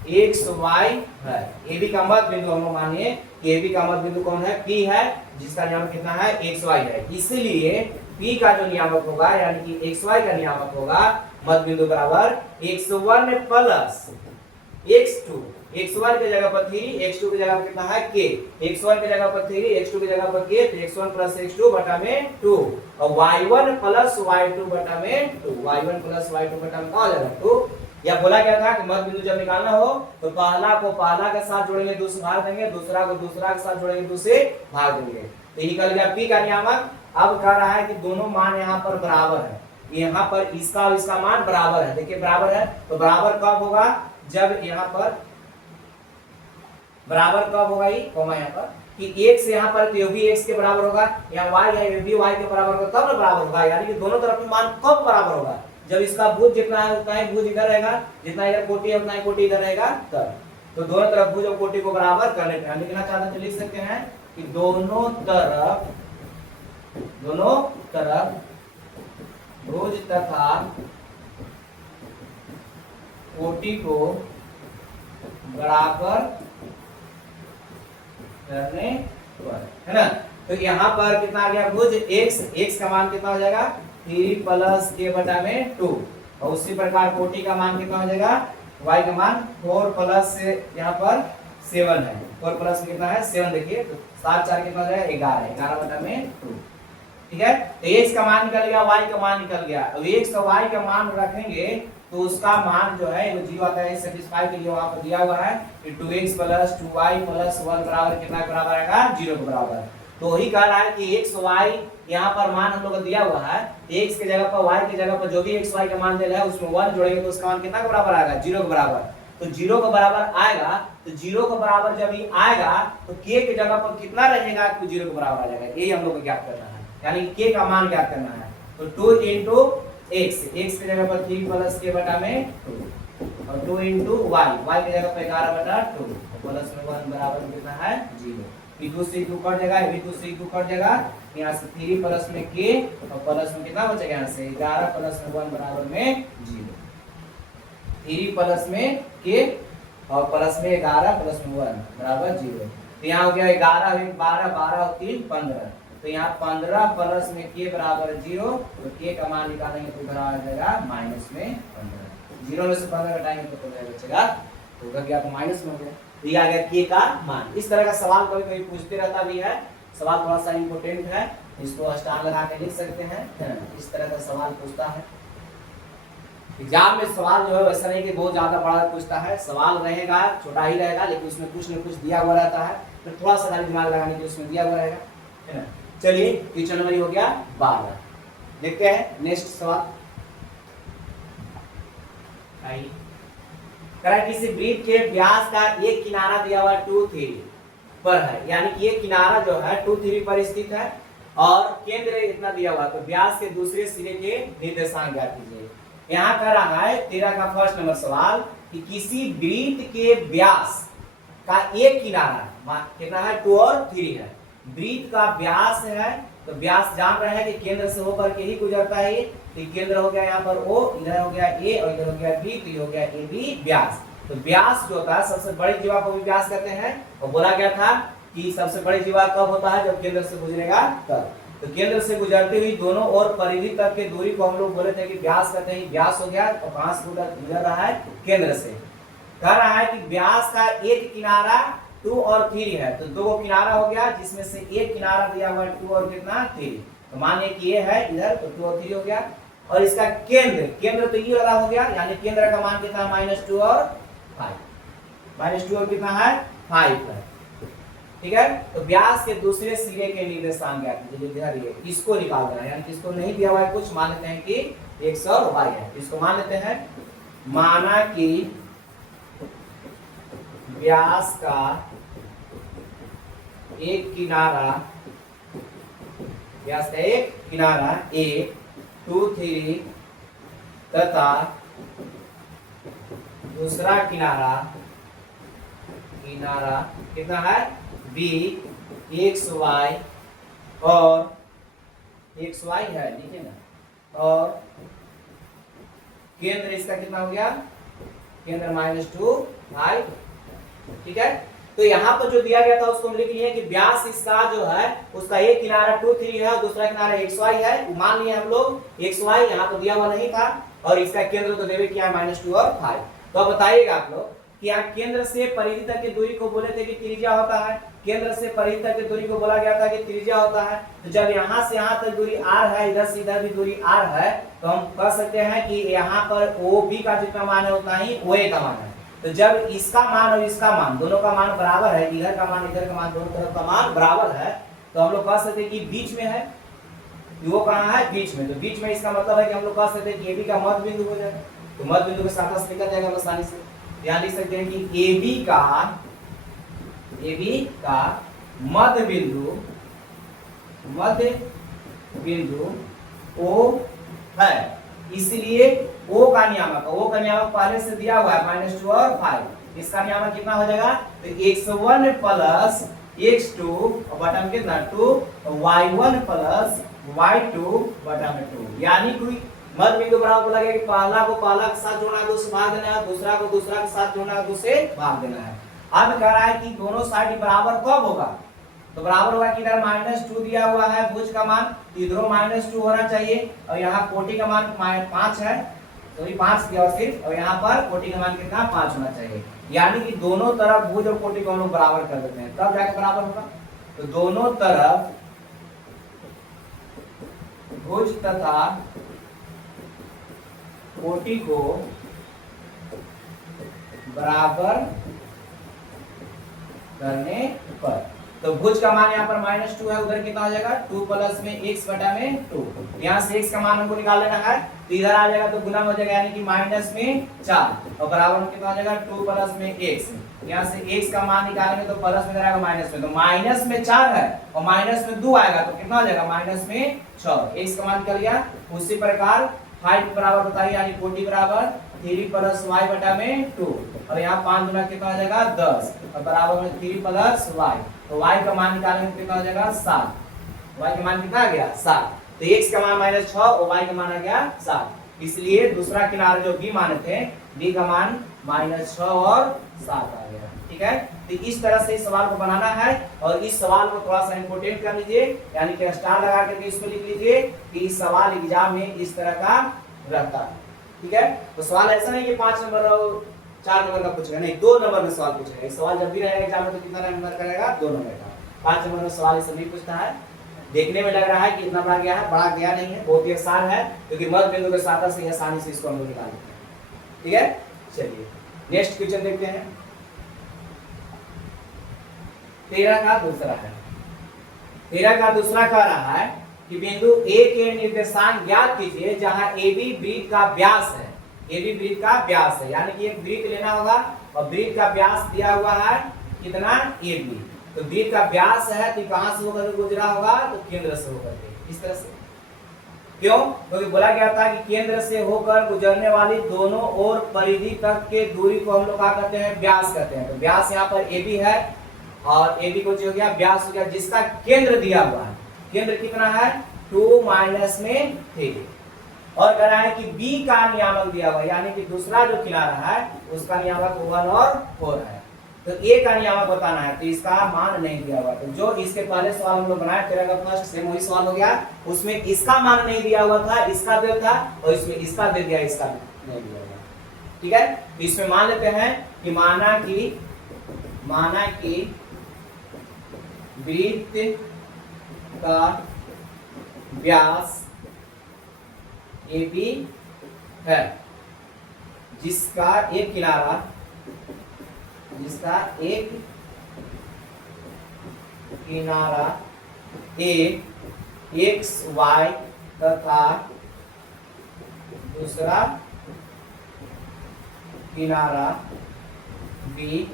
XY है। AB का मध्य बिंदु हम लोग मानिए कि AB का मध्य बिंदु कौन है, P है, जिसका नियामक कितना है XY है, इसलिए P का जो नियामक होगा यानी कि XY का नियामक होगा मध्य बिंदु बराबर x1 प्लस x2, x1 के जगह पर 3, x2 की जगह पर कितना है k, x1 की जगह पर 3, x2 की जगह पर k, तो x1 प्लस x2 बटा में 2, और y1 प्लस y2 बटा में 2, y1 प्लस y2 बटा में क्या हो जाएगा 2। या बोला गया था कि मध्य बिंदु जब निकालना हो तो पहला को पहला के साथ जोड़ेंगे दूसरे भाग देंगे, दूसरा को दूसरा के साथ जोड़ेंगे दूसरे भाग देंगे, तो निकल गया P का नियामक। अब कह रहा है कि दोनों मान यहाँ पर बराबर है, यहाँ पर इसका और इसका मान बराबर है, देखिए बराबर है, तो बराबर कब होगा, जब यहाँ पर बराबर कब होगा ये कॉमा यहाँ पर कि x यहाँ पर तो ये भी x के बराबर होगा, यहाँ y है ये भी y के बराबर होगा, तब ना बराबर होगा, यानी कि दोनों तरफ में मान कब बराबर होगा, जब इसका भुज जितना है उतना ही भुज इधर रहेगा, जितना इधर कोटि है उतना ही कोटि इधर रहेगा तब। तो दोनों तरफ भुज और कोटि को बराबर करने पे हम लिखना चाहते हैं तो लिख सकते हैं कि दोनों तरफ भुज तथा कोटि को बराबर करने पर, है ना। तो यहाँ पर कितना आ गया भुज x का मान कितना हो जाएगा 3 प्लस k बटा में 2, और उसी प्रकार कोटि का मान कितना हो जाएगा y का मान 4 प्लस से यहाँ पर 7 है, 4 प्लस में कितना है 7, देखिए तो 7 4 कितना हो जाएगा 11 बटा में 2, ठीक है। तो x का मान निकल गया, y का मान निकल गया, अब x और y का मान रखेंगे तो उसका मान जो है वो 0 आता है, सेटिस्फाई के लिए वहां पर दिया हुआ है कि 2x प्लस 2y प्लस 1 बराबर कितना के बराबर आएगा 0 के बराबर। तो वही कह रहा है कि एक्स वाई यहाँ पर मान हम लोग को दिया हुआ है, एक्स की जगह पर वाई की जगह पर जो भी एक्स वाई का मान दे रहा है उसमें 1 जोड़ेंगे तो उसका मान कितना के बराबर आएगा, 0 के बराबर। तो 0 के बराबर आएगा, तो 0 के बराबर जब ये आएगा तो k की जगह पर कितना रहेगा, तो 0 के बराबर आ जाएगा। यही हम लोग को ज्ञात करना है, यानी k का मान ज्ञात करना है। तो 2 into x, x की जगह पर 3 प्लस k बटा में 2 और 2 into y, y की जगह पर 11 बटा 2 प्लस में 1 बराबर कितना है 0। ये 2 से 2 कट जाएगा, ये 2 से 2 कट जाएगा, यहाँ से 3 प्लस में k और प्लस में कितना बचेगा, यहाँ से 11 प्लस में 1 बराबर में 0। 3 प्लस में k और प्लस में 11 प्लस में 1 बराबर 0। तो यहाँ हो गया 11 1 12 12 और 3 15। तो यहाँ 15 प्लस में k बराबर 0, तो k का मान निकालेंगे तो इधर आ जाएगा माइनस में 15। 0 में से 15 घटाएंगे तो 15 बचेगा, तो उधर गया तो माइनस में हो गया। तो ये आ गया k का मान। इस तरह का सवाल कभी कभी पूछते रहता भी है, सवाल थोड़ा सा इंपोर्टेंट है, इसको स्टार लगा के लिख सकते हैं। इस तरह का सवाल पूछता है एग्जाम में। सवाल जो है वैसा नहीं कि बहुत ज्यादा बड़ा पूछता है, सवाल रहेगा छोटा ही रहेगा, लेकिन उसमें कुछ न कुछ दिया हुआ रहता है, तो थोड़ा सा दिमाग लगाने के उसमें दिया हुआ रहेगा, है ना। चलिए क्वेश्चन नंबर हो गया 12। देखते हैं नेक्स्ट सवाल। किसी वृत्त के व्यास का एक किनारा दिया हुआ 2 3 पर है, यानी कि ये किनारा जो है 2 3 पर स्थित है और केंद्र इतना दिया हुआ, तो व्यास के दूसरे सिरे के निर्देशांक ज्ञात कीजिए। यहाँ कह रहा है 13 का फर्स्ट नंबर सवाल कि किसी वृत्त के व्यास का एक किनारा कितना है, 2 और 3 है। वृत्त का व्यास है, तो व्यास जान रहे हैं कि केंद्र से होकर के ही गुजरता है, तो केंद्र हो गया यहाँ पर O, इधर हो गया A और इधर हो गया B, तो ये हो गया AB व्यास। तो व्यास जो होता है सबसे बड़ी जीवा को भी व्यास कहते हैं, और बोला गया था कि सबसे बड़ी जीवा कब होता है, जब केंद्र से गुजरेगा तब। तो केंद्र से गुजरते हुए दोनों और परिधि तक के दूरी को हम लोग बोले थे कि व्यास कहते हैं। व्यास हो गया और कहां से गुजर रहा है, केंद्र से। कह रहा है कि व्यास का एक किनारा 2 और 3 है, तो 2 किनारा हो गया, जिसमें से एक किनारा दिया हुआ 2 और कितना 3। तो मान लिया कि ये है इधर, तो 2 और 3 हो गया। और इसका केंद्र तो ये वाला हो गया, यानी केंद्र का मान कितना है, -2 और 5। -2 और कितना है 5 है, ठीक है। तो व्यास के दूसरे सिरे के निर्देशांक ज्ञात कीजिए, इसको निकाल देना है, यानी किसको नहीं दिया हुआ है कुछ, मान लेते हैं कि x और y है, इसको मान लेते हैं। माना कि व्यास का एक किनारा, व्यास का एक किनारा A 2 3 तथा दूसरा किनारा कितना है B xy और xy है, लिखिए ना। और केंद्र इसका कितना हो गया, केंद्र -2 5, ठीक है। तो यहाँ पर जो दिया गया था उसको हम लिख लिए कि व्यास इसका जो है उसका एक किनारा 2 3 है और दूसरा किनारा xy है। मान लिए हम लोग xy यहाँ पर दिया हुआ नहीं था, और इसका केंद्र तो देवे किया है -2 और 5। तो अब बताइएगा आप लोग कि यहाँ केंद्र से परिधि तक की दूरी को बोले थे कि त्रिज्या होता है, केंद्र से परिधि तक की दूरी को बोला गया था कि त्रिज्या होता है। तो जब यहाँ से यहाँ तक दूरी r है, इधर से इधर भी दूरी r है, तो हम कह सकते हैं कि यहाँ पर OB का जितना मान है उतना ही OA का मान है। तो जब इसका मान और इसका मान दोनों का मान बराबर है, इधर का मान इधर का मान दोनों तरफ का मान बराबर है, तो हम लोग कह सकते हैं कि बीच में है। वो कहाँ है, बीच में। तो बीच में इसका मतलब है कि हम लोग कह सकते हैं कि AB का मध्य बिंदु हो जाएगा। तो मध्य बिंदु के साथ साथ निकल जाएगा आसानी से। यहाँ लिख सकते हैं कि AB का मध्य बिंदु O है, इसलिए O का नियामक पहले से दिया हुआ है -2 और 5। इसका नियामक कितना हो जाएगा, तो x1 प्लस x2 और बटा में कितना 2, y1 प्लस y2 बटा में 2। यानी कोई मध्य बिंदु बराबर बोला गया कि पहला को पहला के साथ जोड़ना है, 2 से भाग देना है, दूसरा को दूसरा के साथ जोड़ना है, 2 से भाग देना है। अब कह रहा है कि दोनों साइड बराबर कब होगा, तो बराबर होगा कि इधर -2 दिया हुआ है भुज का मान, इधरों -2 होना चाहिए, और यहाँ कोटि का मान 5 है, तो ये 5 दिया और सिर्फ, और यहाँ पर कोटि का मान कितना 5 होना चाहिए। यानी कि दोनों तरफ भुज और कोटि को हम लोग बराबर कर देते हैं, तब जाके बराबर होगा। तो दोनों तरफ भुज तथा कोटि को बराबर करने पर तो भुज का मान यहाँ पर -2 है, उधर कितना हो जाएगा 2 प्लस में x बटा में 2। यहाँ से x का मान हमको निकाल लेना है, तो इधर आ जाएगा तो गुना हो जाएगा, यानी कि माइनस में 4 और बराबर में कितना हो जाएगा 2 प्लस में x। यहाँ से x का मान निकालेंगे तो प्लस में आएगा माइनस में, तो माइनस में 4 है और माइनस में 2 आएगा तो कितना हो जाएगा माइनस में 6। x का मान निकल गया। उसी प्रकार हाइट बराबर होता है, यानी 40 बराबर 3 प्लस y बटा में 2 और यहाँ 5 गुना कितना हो जाएगा 10 और बराबर में 3 प्लस y, तो y का मान निकालेंगे कितना हो जाएगा 7। y का मान कितना आ गया 7, तो x का मान -6 और y का मान आ गया 7। इसलिए दूसरा किनारा जो b माने थे, b का मान -6 और 7 आ गया। ठीक है, तो इस तरह से इस सवाल को बनाना है और इस सवाल को थोड़ा सा इंपोर्टेंट कर लीजिए, यानी कि स्टार लगा करके इसको लिख लीजिए कि इस सवाल एग्जाम में इस तरह का रहता है। ठीक है, तो सवाल ऐसा नहीं कि 5 नंबर और 4 नंबर का पूछेगा, नहीं 2 नंबर में सवाल पूछेगा। इस सवाल जब भी रहेगा एग्जाम में तो कितना नंबर करेगा 2 नंबर का। 5 नंबर में सवाल इसे नहीं पूछता है। देखने में लग रहा है कि इतना बड़ा गया है, बड़ा गया नहीं है, बहुत ही आसान है, क्योंकि मध्य बिंदु के साथ से आसानी से इसको हम लोग निकाल लेते हैं। ठीक है, चलिए नेक्स्ट क्वेश्चन देखते हैं। 13 का दूसरा है। 13 का दूसरा कह रहा है कि बिंदु ए के निर्देशांक ज्ञात कीजिए जहां AB वृत्त का व्यास है। AB वृत्त का व्यास है, यानी कि एक वृत्त लेना होगा और वृत्त का व्यास दिया हुआ है कितना AB, तो वृत्त का व्यास है तो कहां से होकर गुजरा होगा, तो केंद्र से होकर के। इस तरह से क्यों, क्योंकि बोला गया था कि केंद्र से होकर गुजरने वाली दोनों ओर परिधि तक के दूरी को हम लोग क्या कहते हैं, व्यास कहते हैं। तो व्यास यहाँ पर AB है और AB को जो हो गया व्यास हो गया, जिसका केंद्र दिया हुआ है। केंद्र कितना है 2 माइनस में 3 और कह रहा है कि B का नियामक दिया हुआ, यानी कि दूसरा जो किनारा है उसका नियामक 1 और 4 है। तो A का नियामक बताना है, तो इसका मान नहीं दिया हुआ। तो जो इसके पहले सवाल हम लोग बनाए 13 का फर्स्ट सेम वही सवाल हो गया, उसमें इसका मान नहीं दिया हुआ था, इसका दिया था, और इसमें इसका दे दिया, इसका नहीं दिया हुआ। ठीक है, तो इसमें मान लेते हैं कि माना कि वृत्त का व्यास AB है, जिसका एक किनारा A x y तथा दूसरा किनारा B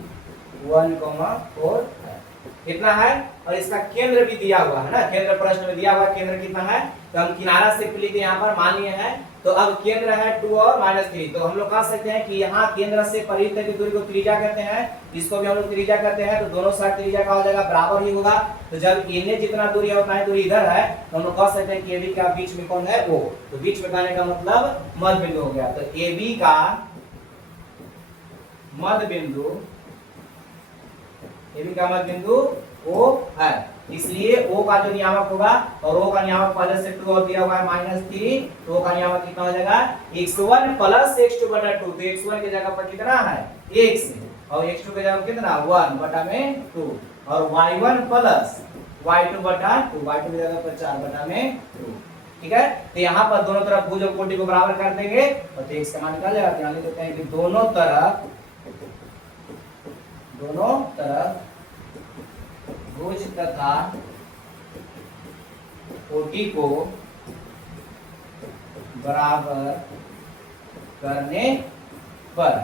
1,4 है। कितना है, और इसका केंद्र भी दिया हुआ है ना, केंद्र प्रश्न में दिया हुआ केंद्र कितना है, तो हम किनारा से लिख के यहाँ पर मान लिए हैं। तो अब केंद्र है 2 और -3, तो हम लोग कह सकते हैं कि यहाँ केंद्र से परिधि तक की दूरी को त्रिज्या कहते हैं, इसको भी हम लोग त्रिज्या कहते हैं। तो दोनों साइड त्रिज्या का हो जाएगा बराबर ही होगा। तो जब इन्हें जितना दूरी है उतना ही दूरी इधर है, तो हम लोग कह सकते हैं कि AB का बीच में कौन है, O। तो बीच में कहने का मतलब मध्य बिंदु हो गया। तो AB का मध्य बिंदु O है, इसलिए O का जो नियामक होगा, और O का नियामक पहले से 2 और दिया हुआ है -3, तो O का नियामक कितना हो जाएगा x1 प्लस x2 बटा 2। तो x1 की जगह पर कितना है x और x2 की जगह पर कितना 1 बटा में 2 और y1 प्लस y2 बटा 2, y2 की जगह पर 4 बटा में 2। ठीक है, तो यहाँ पर दोनों तरफ भुज और कोटि को बराबर कर देंगे और तो x का मान निकाल जाएगा। यहाँ लिख देते हैं कि दोनों तरफ भुज तथा कोटि को बराबर करने पर,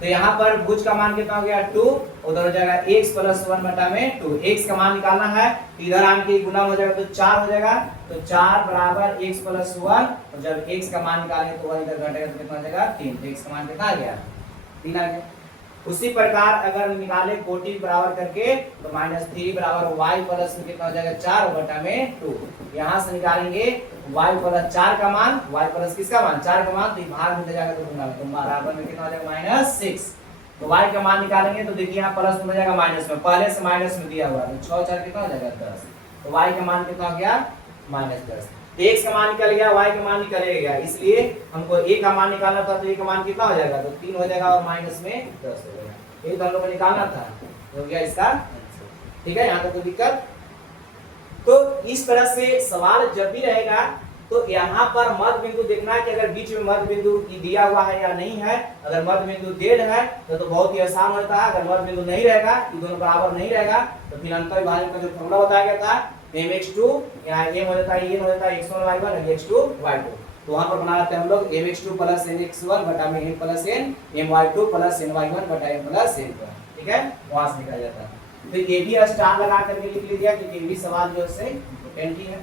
तो यहाँ पर भुज का मान कितना हो गया 2, उधर हो जाएगा x प्लस 1 बटा में 2। x का मान निकालना है, इधर आने के गुना हो जाएगा तो 4 हो जाएगा, तो 4 बराबर x प्लस 1, और जब x का मान निकालेंगे तो 1 इधर घटेगा तो कितना हो जाएगा 3। तो x का मान कितना आ गया 3 आ गया। उसी प्रकार अगर निकाले कोटि बराबर करके तो -3 बराबर y प्लस में कितना हो जाएगा 4 बटा में 2। यहाँ से निकालेंगे y प्लस 4 का मान, y प्लस किसका मान 4 का मान, तो भाग में जाएगा तो गुना, तो बराबर में कितना हो जाएगा -6। तो y का मान निकालेंगे तो देखिए यहाँ प्लस में हो जाएगा माइनस में, पहले से माइनस में दिया हुआ है, तो 6 4 कितना हो जाएगा 10। तो y का मान कितना हो गया -10। तो x का मान निकल गया, y का मान निकल गया, इसलिए हमको a का मान निकालना था, तो a का मान कितना हो जाएगा, तो 3 हो जाएगा और माइनस में 10 हो जाएगा। ये तो हम लोग को निकालना था, हो गया इसका आंसर। ठीक है, यहाँ तक कोई दिक्कत। तो इस तरह से सवाल जब भी रहेगा तो यहाँ पर मध्य बिंदु देखना है कि अगर बीच में मध्य बिंदु दिया हुआ है या नहीं है। अगर मध्य बिंदु डेड है तो बहुत ही आसान होता है। अगर मध्य बिंदु नहीं रहेगा, ये दोनों बराबर नहीं रहेगा, तो फिर अंतर विभाजन का जो फॉर्मूला बताया गया था mx2, यहाँ m हो जाता है, n हो जाता है x1 y1 x2 y2। तो वहां पर बना लेते हैं हम लोग mx2 प्लस nx1 बटा में n plus n, my2 plus ny1 बटा m प्लस n। ठीक है, वहां से निकल जाता है। तो ये भी स्टार लगा करके लिख लीजिए कि ये भी सवाल जो है इम्पोर्टेंट ही है।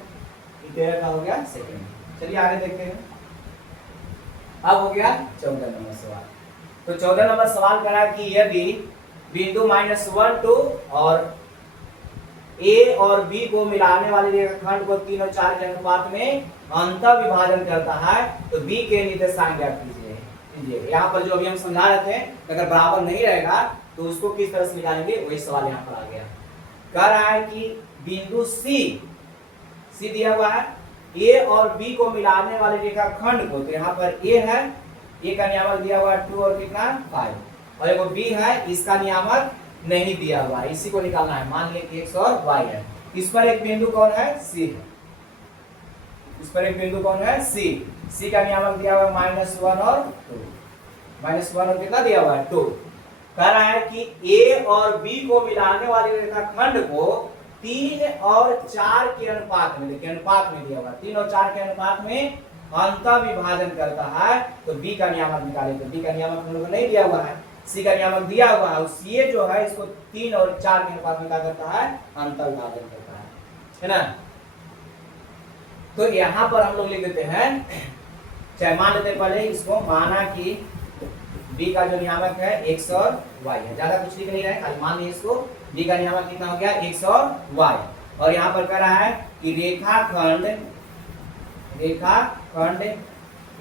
तेरह का हो गया सेकंड। चलिए आगे देखते हैं। अब हो गया 14 नंबर सवाल। तो 14 नंबर सवाल करा कि यदि बिंदु -1 2 और A और B को मिलाने वाले रेखाखंड को 3 और 4 के अनुपात में अंतर विभाजन करता है तो B के निर्देशांक ज्ञात कीजिए। यहाँ पर जो अभी हम समझा रहे थे, अगर बराबर नहीं रहेगा तो उसको किस तरह से निकालेंगे, वही सवाल यहाँ पर आ गया। कह रहा है कि बिंदु C दिया हुआ है, A और B को मिलाने वाले रेखाखंड को, तो यहाँ पर A है, A का नियामक दिया हुआ है 2 और कितना 5, और एक B है, इसका नियामक नहीं दिया हुआ है, इसी को निकालना है। मान लिया कि x और y है। इस पर एक बिंदु कौन है, C है। इस पर एक बिंदु कौन है, C का नियामक दिया हुआ है -1 और 2, -1 और कितना दिया हुआ है 2। कह रहा है कि A और B को मिलाने वाले रेखाखंड को 3 और 4 के अनुपात में, देखिए अनुपात में दिया हुआ 3 और 4 के अनुपात में अंतर विभाजन करता है तो B का नियामक निकालें। तो B का नियामक हम लोग को नहीं दिया हुआ है, C का नियामक दिया हुआ है। C जो है इसको 3 और 4 के अनुपात में क्या करता है, अंतर विभाजन करता है ना। तो यहाँ पर हम लोग लिख देते हैं, चाहे मान लेते पहले इसको, माना कि B का जो नियामक है x और y है, ज्यादा कुछ लिख नहीं रहा है, खाली मान लीजिए इसको B का नियामक कितना हो गया x और y। और यहाँ पर कह रहा है कि रेखाखंड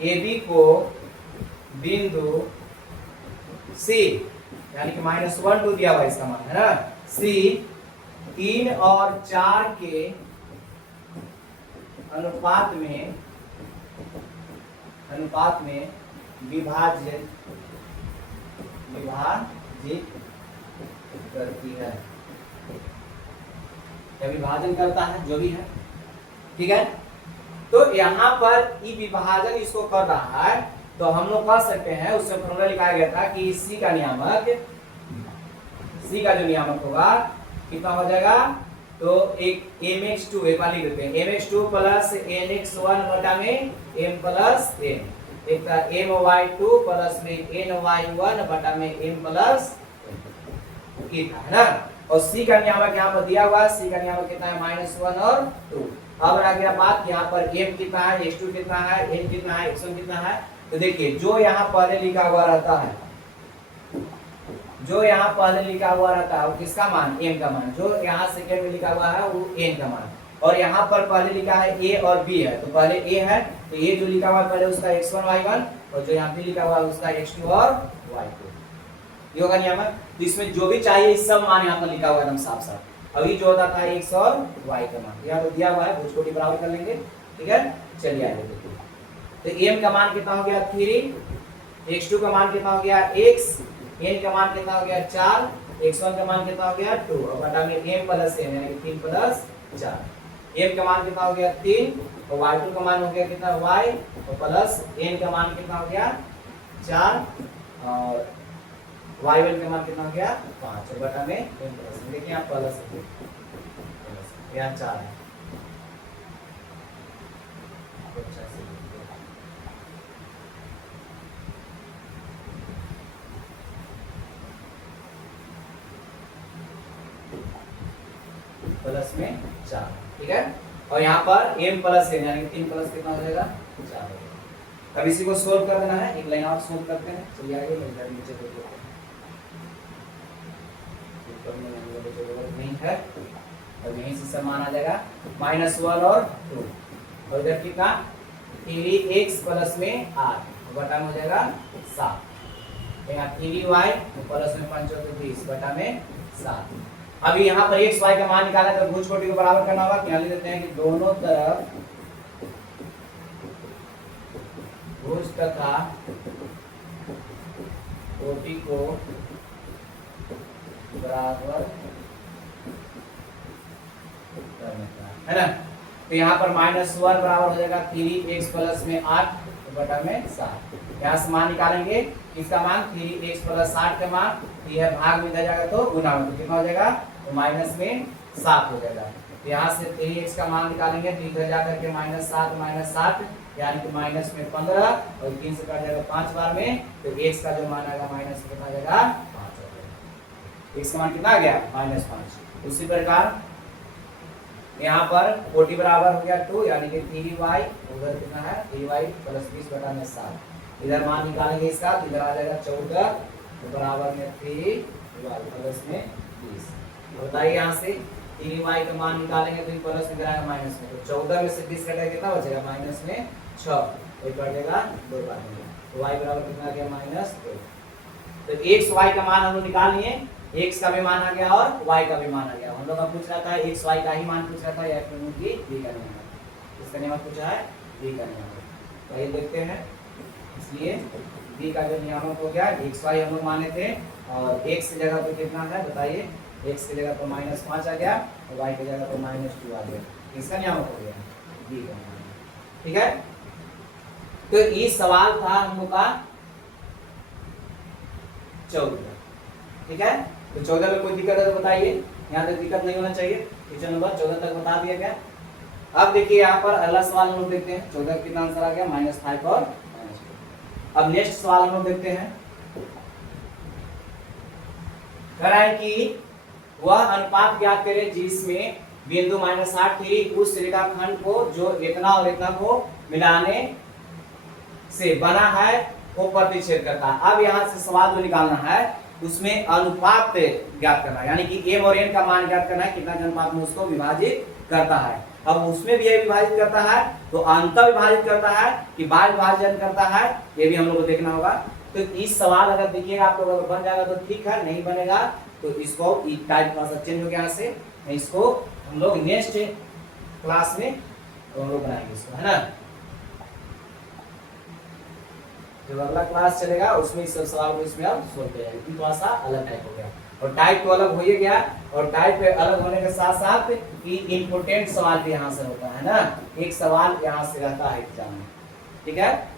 AB को बिंदु C, यानी कि -1 2 दिया हुआ इसका मान है ना, C 3 और 4 के अनुपात में विभाजित करती है, या विभाजन करता है, जो भी है। ठीक है, तो यहाँ पर ई विभाजन इसको कर रहा है, तो हम लोग कह सकते हैं, उससे फॉर्मूला लिखाया गया था कि C का जो नियामक होगा कितना हो जाएगा, तो एक mx2 एक बार लिख देते हैं, mx2 प्लस nx1 बटा में m प्लस n, एक था my2 प्लस में ny1 बटा में m प्लस n था, है ना। और C का नियामक यहाँ पर दिया हुआ है, C का नियामक कितना है -1 और 2। अब रह गया बात, यहाँ पर m कितना है, x2 कितना है, n कितना है, x1 कितना है। तो देखिए जो यहाँ पहले लिखा हुआ रहता है, वो किसका मान, m का मान। जो यहाँ सेकंड में लिखा हुआ है वो n का मान। और यहाँ पर पहले लिखा है a और b है, तो पहले a है, तो ये जो लिखा हुआ है पहले उसका x1 y1, और जो यहाँ पे लिखा हुआ है उसका x2 और y2, ये होगा नियामक। तो इसमें जो भी चाहिए इस सब मान यहाँ पर लिखा हुआ है एकदम साफ साफ। अभी जो होता था x और y का मान यहाँ पर दिया हुआ है, भुज कोटि बराबर कर लेंगे। ठीक है, चलिए आगे देखिए। तो m का मान कितना हो गया 3, x2 का मान कितना हो गया x, n का मान कितना हो गया 4, x1 का मान कितना हो गया 2, और बटा में m प्लस n यानी कि 3 प्लस 4। m का मान कितना हो गया 3, और y2 का मान हो गया कितना y, और प्लस n का मान कितना हो गया 4, और y1 का मान कितना हो गया 5, और बटा में m प्लस n। देखिए यहाँ प्लस यहाँ 4 है। प्लस में 4, ठीक है। और यहाँ पर m प्लस n यानी 3 प्लस कितना हो जाएगा 4 हो जाएगा। अब इसी को सोल्व कर देना है, एक लाइन और सोल्व करते हैं। चलिए आगे नीचे देखते हैं, नहीं है, अब यहीं से समान आ जाएगा -1 और 2, और इधर कितना 3x प्लस में 8 बटा में हो जाएगा 7, यहाँ 3y प्लस में 5 20 बटा में 7। अभी यहाँ पर x y का मान निकाला तो भुज कोटि को बराबर करना होगा। क्या लिख देते हैं कि दोनों तरफ भुज तथा कोटि को बराबर करने का, है ना। तो यहाँ पर -1 बराबर हो जाएगा 3x प्लस में 8 बटा में 7। यहाँ से मान निकालेंगे, इसका मान 3x प्लस 8 का मान, तो यह भाग में इधर जाएगा तो गुना में, तो कितना हो जाएगा, तो माइनस में 7 हो जाएगा। तो यहाँ से 3x का मान निकालेंगे, तो इधर जाकर के -7 यानी कि माइनस में 15 और 3 से कट जाएगा 5 बार में, तो x का जो मान आएगा माइनस कितना आ जाएगा, 5 हो जाएगा। x का मान कितना आ गया, -5। उसी प्रकार यहाँ पर 40 बराबर हो गया 2 यानी कि 3y, उधर कितना है 3y प्लस 20 बटा में 7। इधर मान निकालेंगे इसका, तो इधर आ जाएगा 14 बराबर में 3y प्लस में 20। बताइए यहाँ से 3y का मान निकालेंगे तो प्लस में गिराएगा माइनस में, तो 14 में से 20 कटेगा कितना बचेगा, माइनस में 6, एक कटेगा 2 बार में, तो y बराबर कितना आ गया, -2। तो x y का मान हम लोग निकाल लिए, x का भी मान आ गया और y का भी मान आ गया। हम लोग का पूछ रहा था x y का ही मान पूछ रहा था या फिर उनकी b का नियम, इसका नियम पूछा है b का नियम। तो ये देखते हैं, इसलिए b का जो नियामक हो गया x y हम लोग माने थे, और x की जगह पे कितना है बताइए, x की जगह पर -5 आ गया और y की जगह पर -2 आ गया, इसका नियामक हो गया b का नियम। ठीक है, तो ये सवाल था हम लोग का 14। ठीक है, तो 14 में कोई दिक्कत है तो बताइए, यहाँ तक दिक्कत नहीं होना चाहिए। क्वेश्चन नंबर 14 तक बता दिया गया। अब देखिए यहाँ पर अगला सवाल हम लोग देखते हैं, 14 कितना आंसर आ गया, -5 और -2। अब नेक्स्ट सवाल हम लोग देखते हैं, कह रहा है कि वह अनुपात ज्ञात करें जिसमें बिंदु -8 उस रेखाखंड को जो इतना और इतना को मिलाने से बना है वो प्रतिच्छेद करता है। अब यहाँ से सवाल जो निकालना है उसमें अनुपात ज्ञात करना है, यानी कि m और n का मान ज्ञात करना है, कितना अनुपात में उसको विभाजित करता है। अब उसमें भी ये विभाजित करता है तो अंतर विभाजित करता है कि बाह्य विभाजन करता है, ये भी हम लोग को देखना होगा। तो इस सवाल अगर देखिएगा आप लोग बन जाएगा तो ठीक है, नहीं बनेगा तो इसको टाइप थोड़ा सा चेंज हो गया यहाँ से, इसको हम लोग नेक्स्ट क्लास में हम लोग बनाएंगे इसको, है ना। जो अगला क्लास चलेगा उसमें इस सवाल को इसमें हम सोल्व करेंगे, थोड़ा सा अलग टाइप हो गया, और टाइप तो अलग हो ही गया, और टाइप अलग होने के साथ साथ कि इम्पोर्टेंट सवाल भी यहाँ से होता है ना, एक सवाल यहाँ से रहता है एग्जाम में। ठीक है।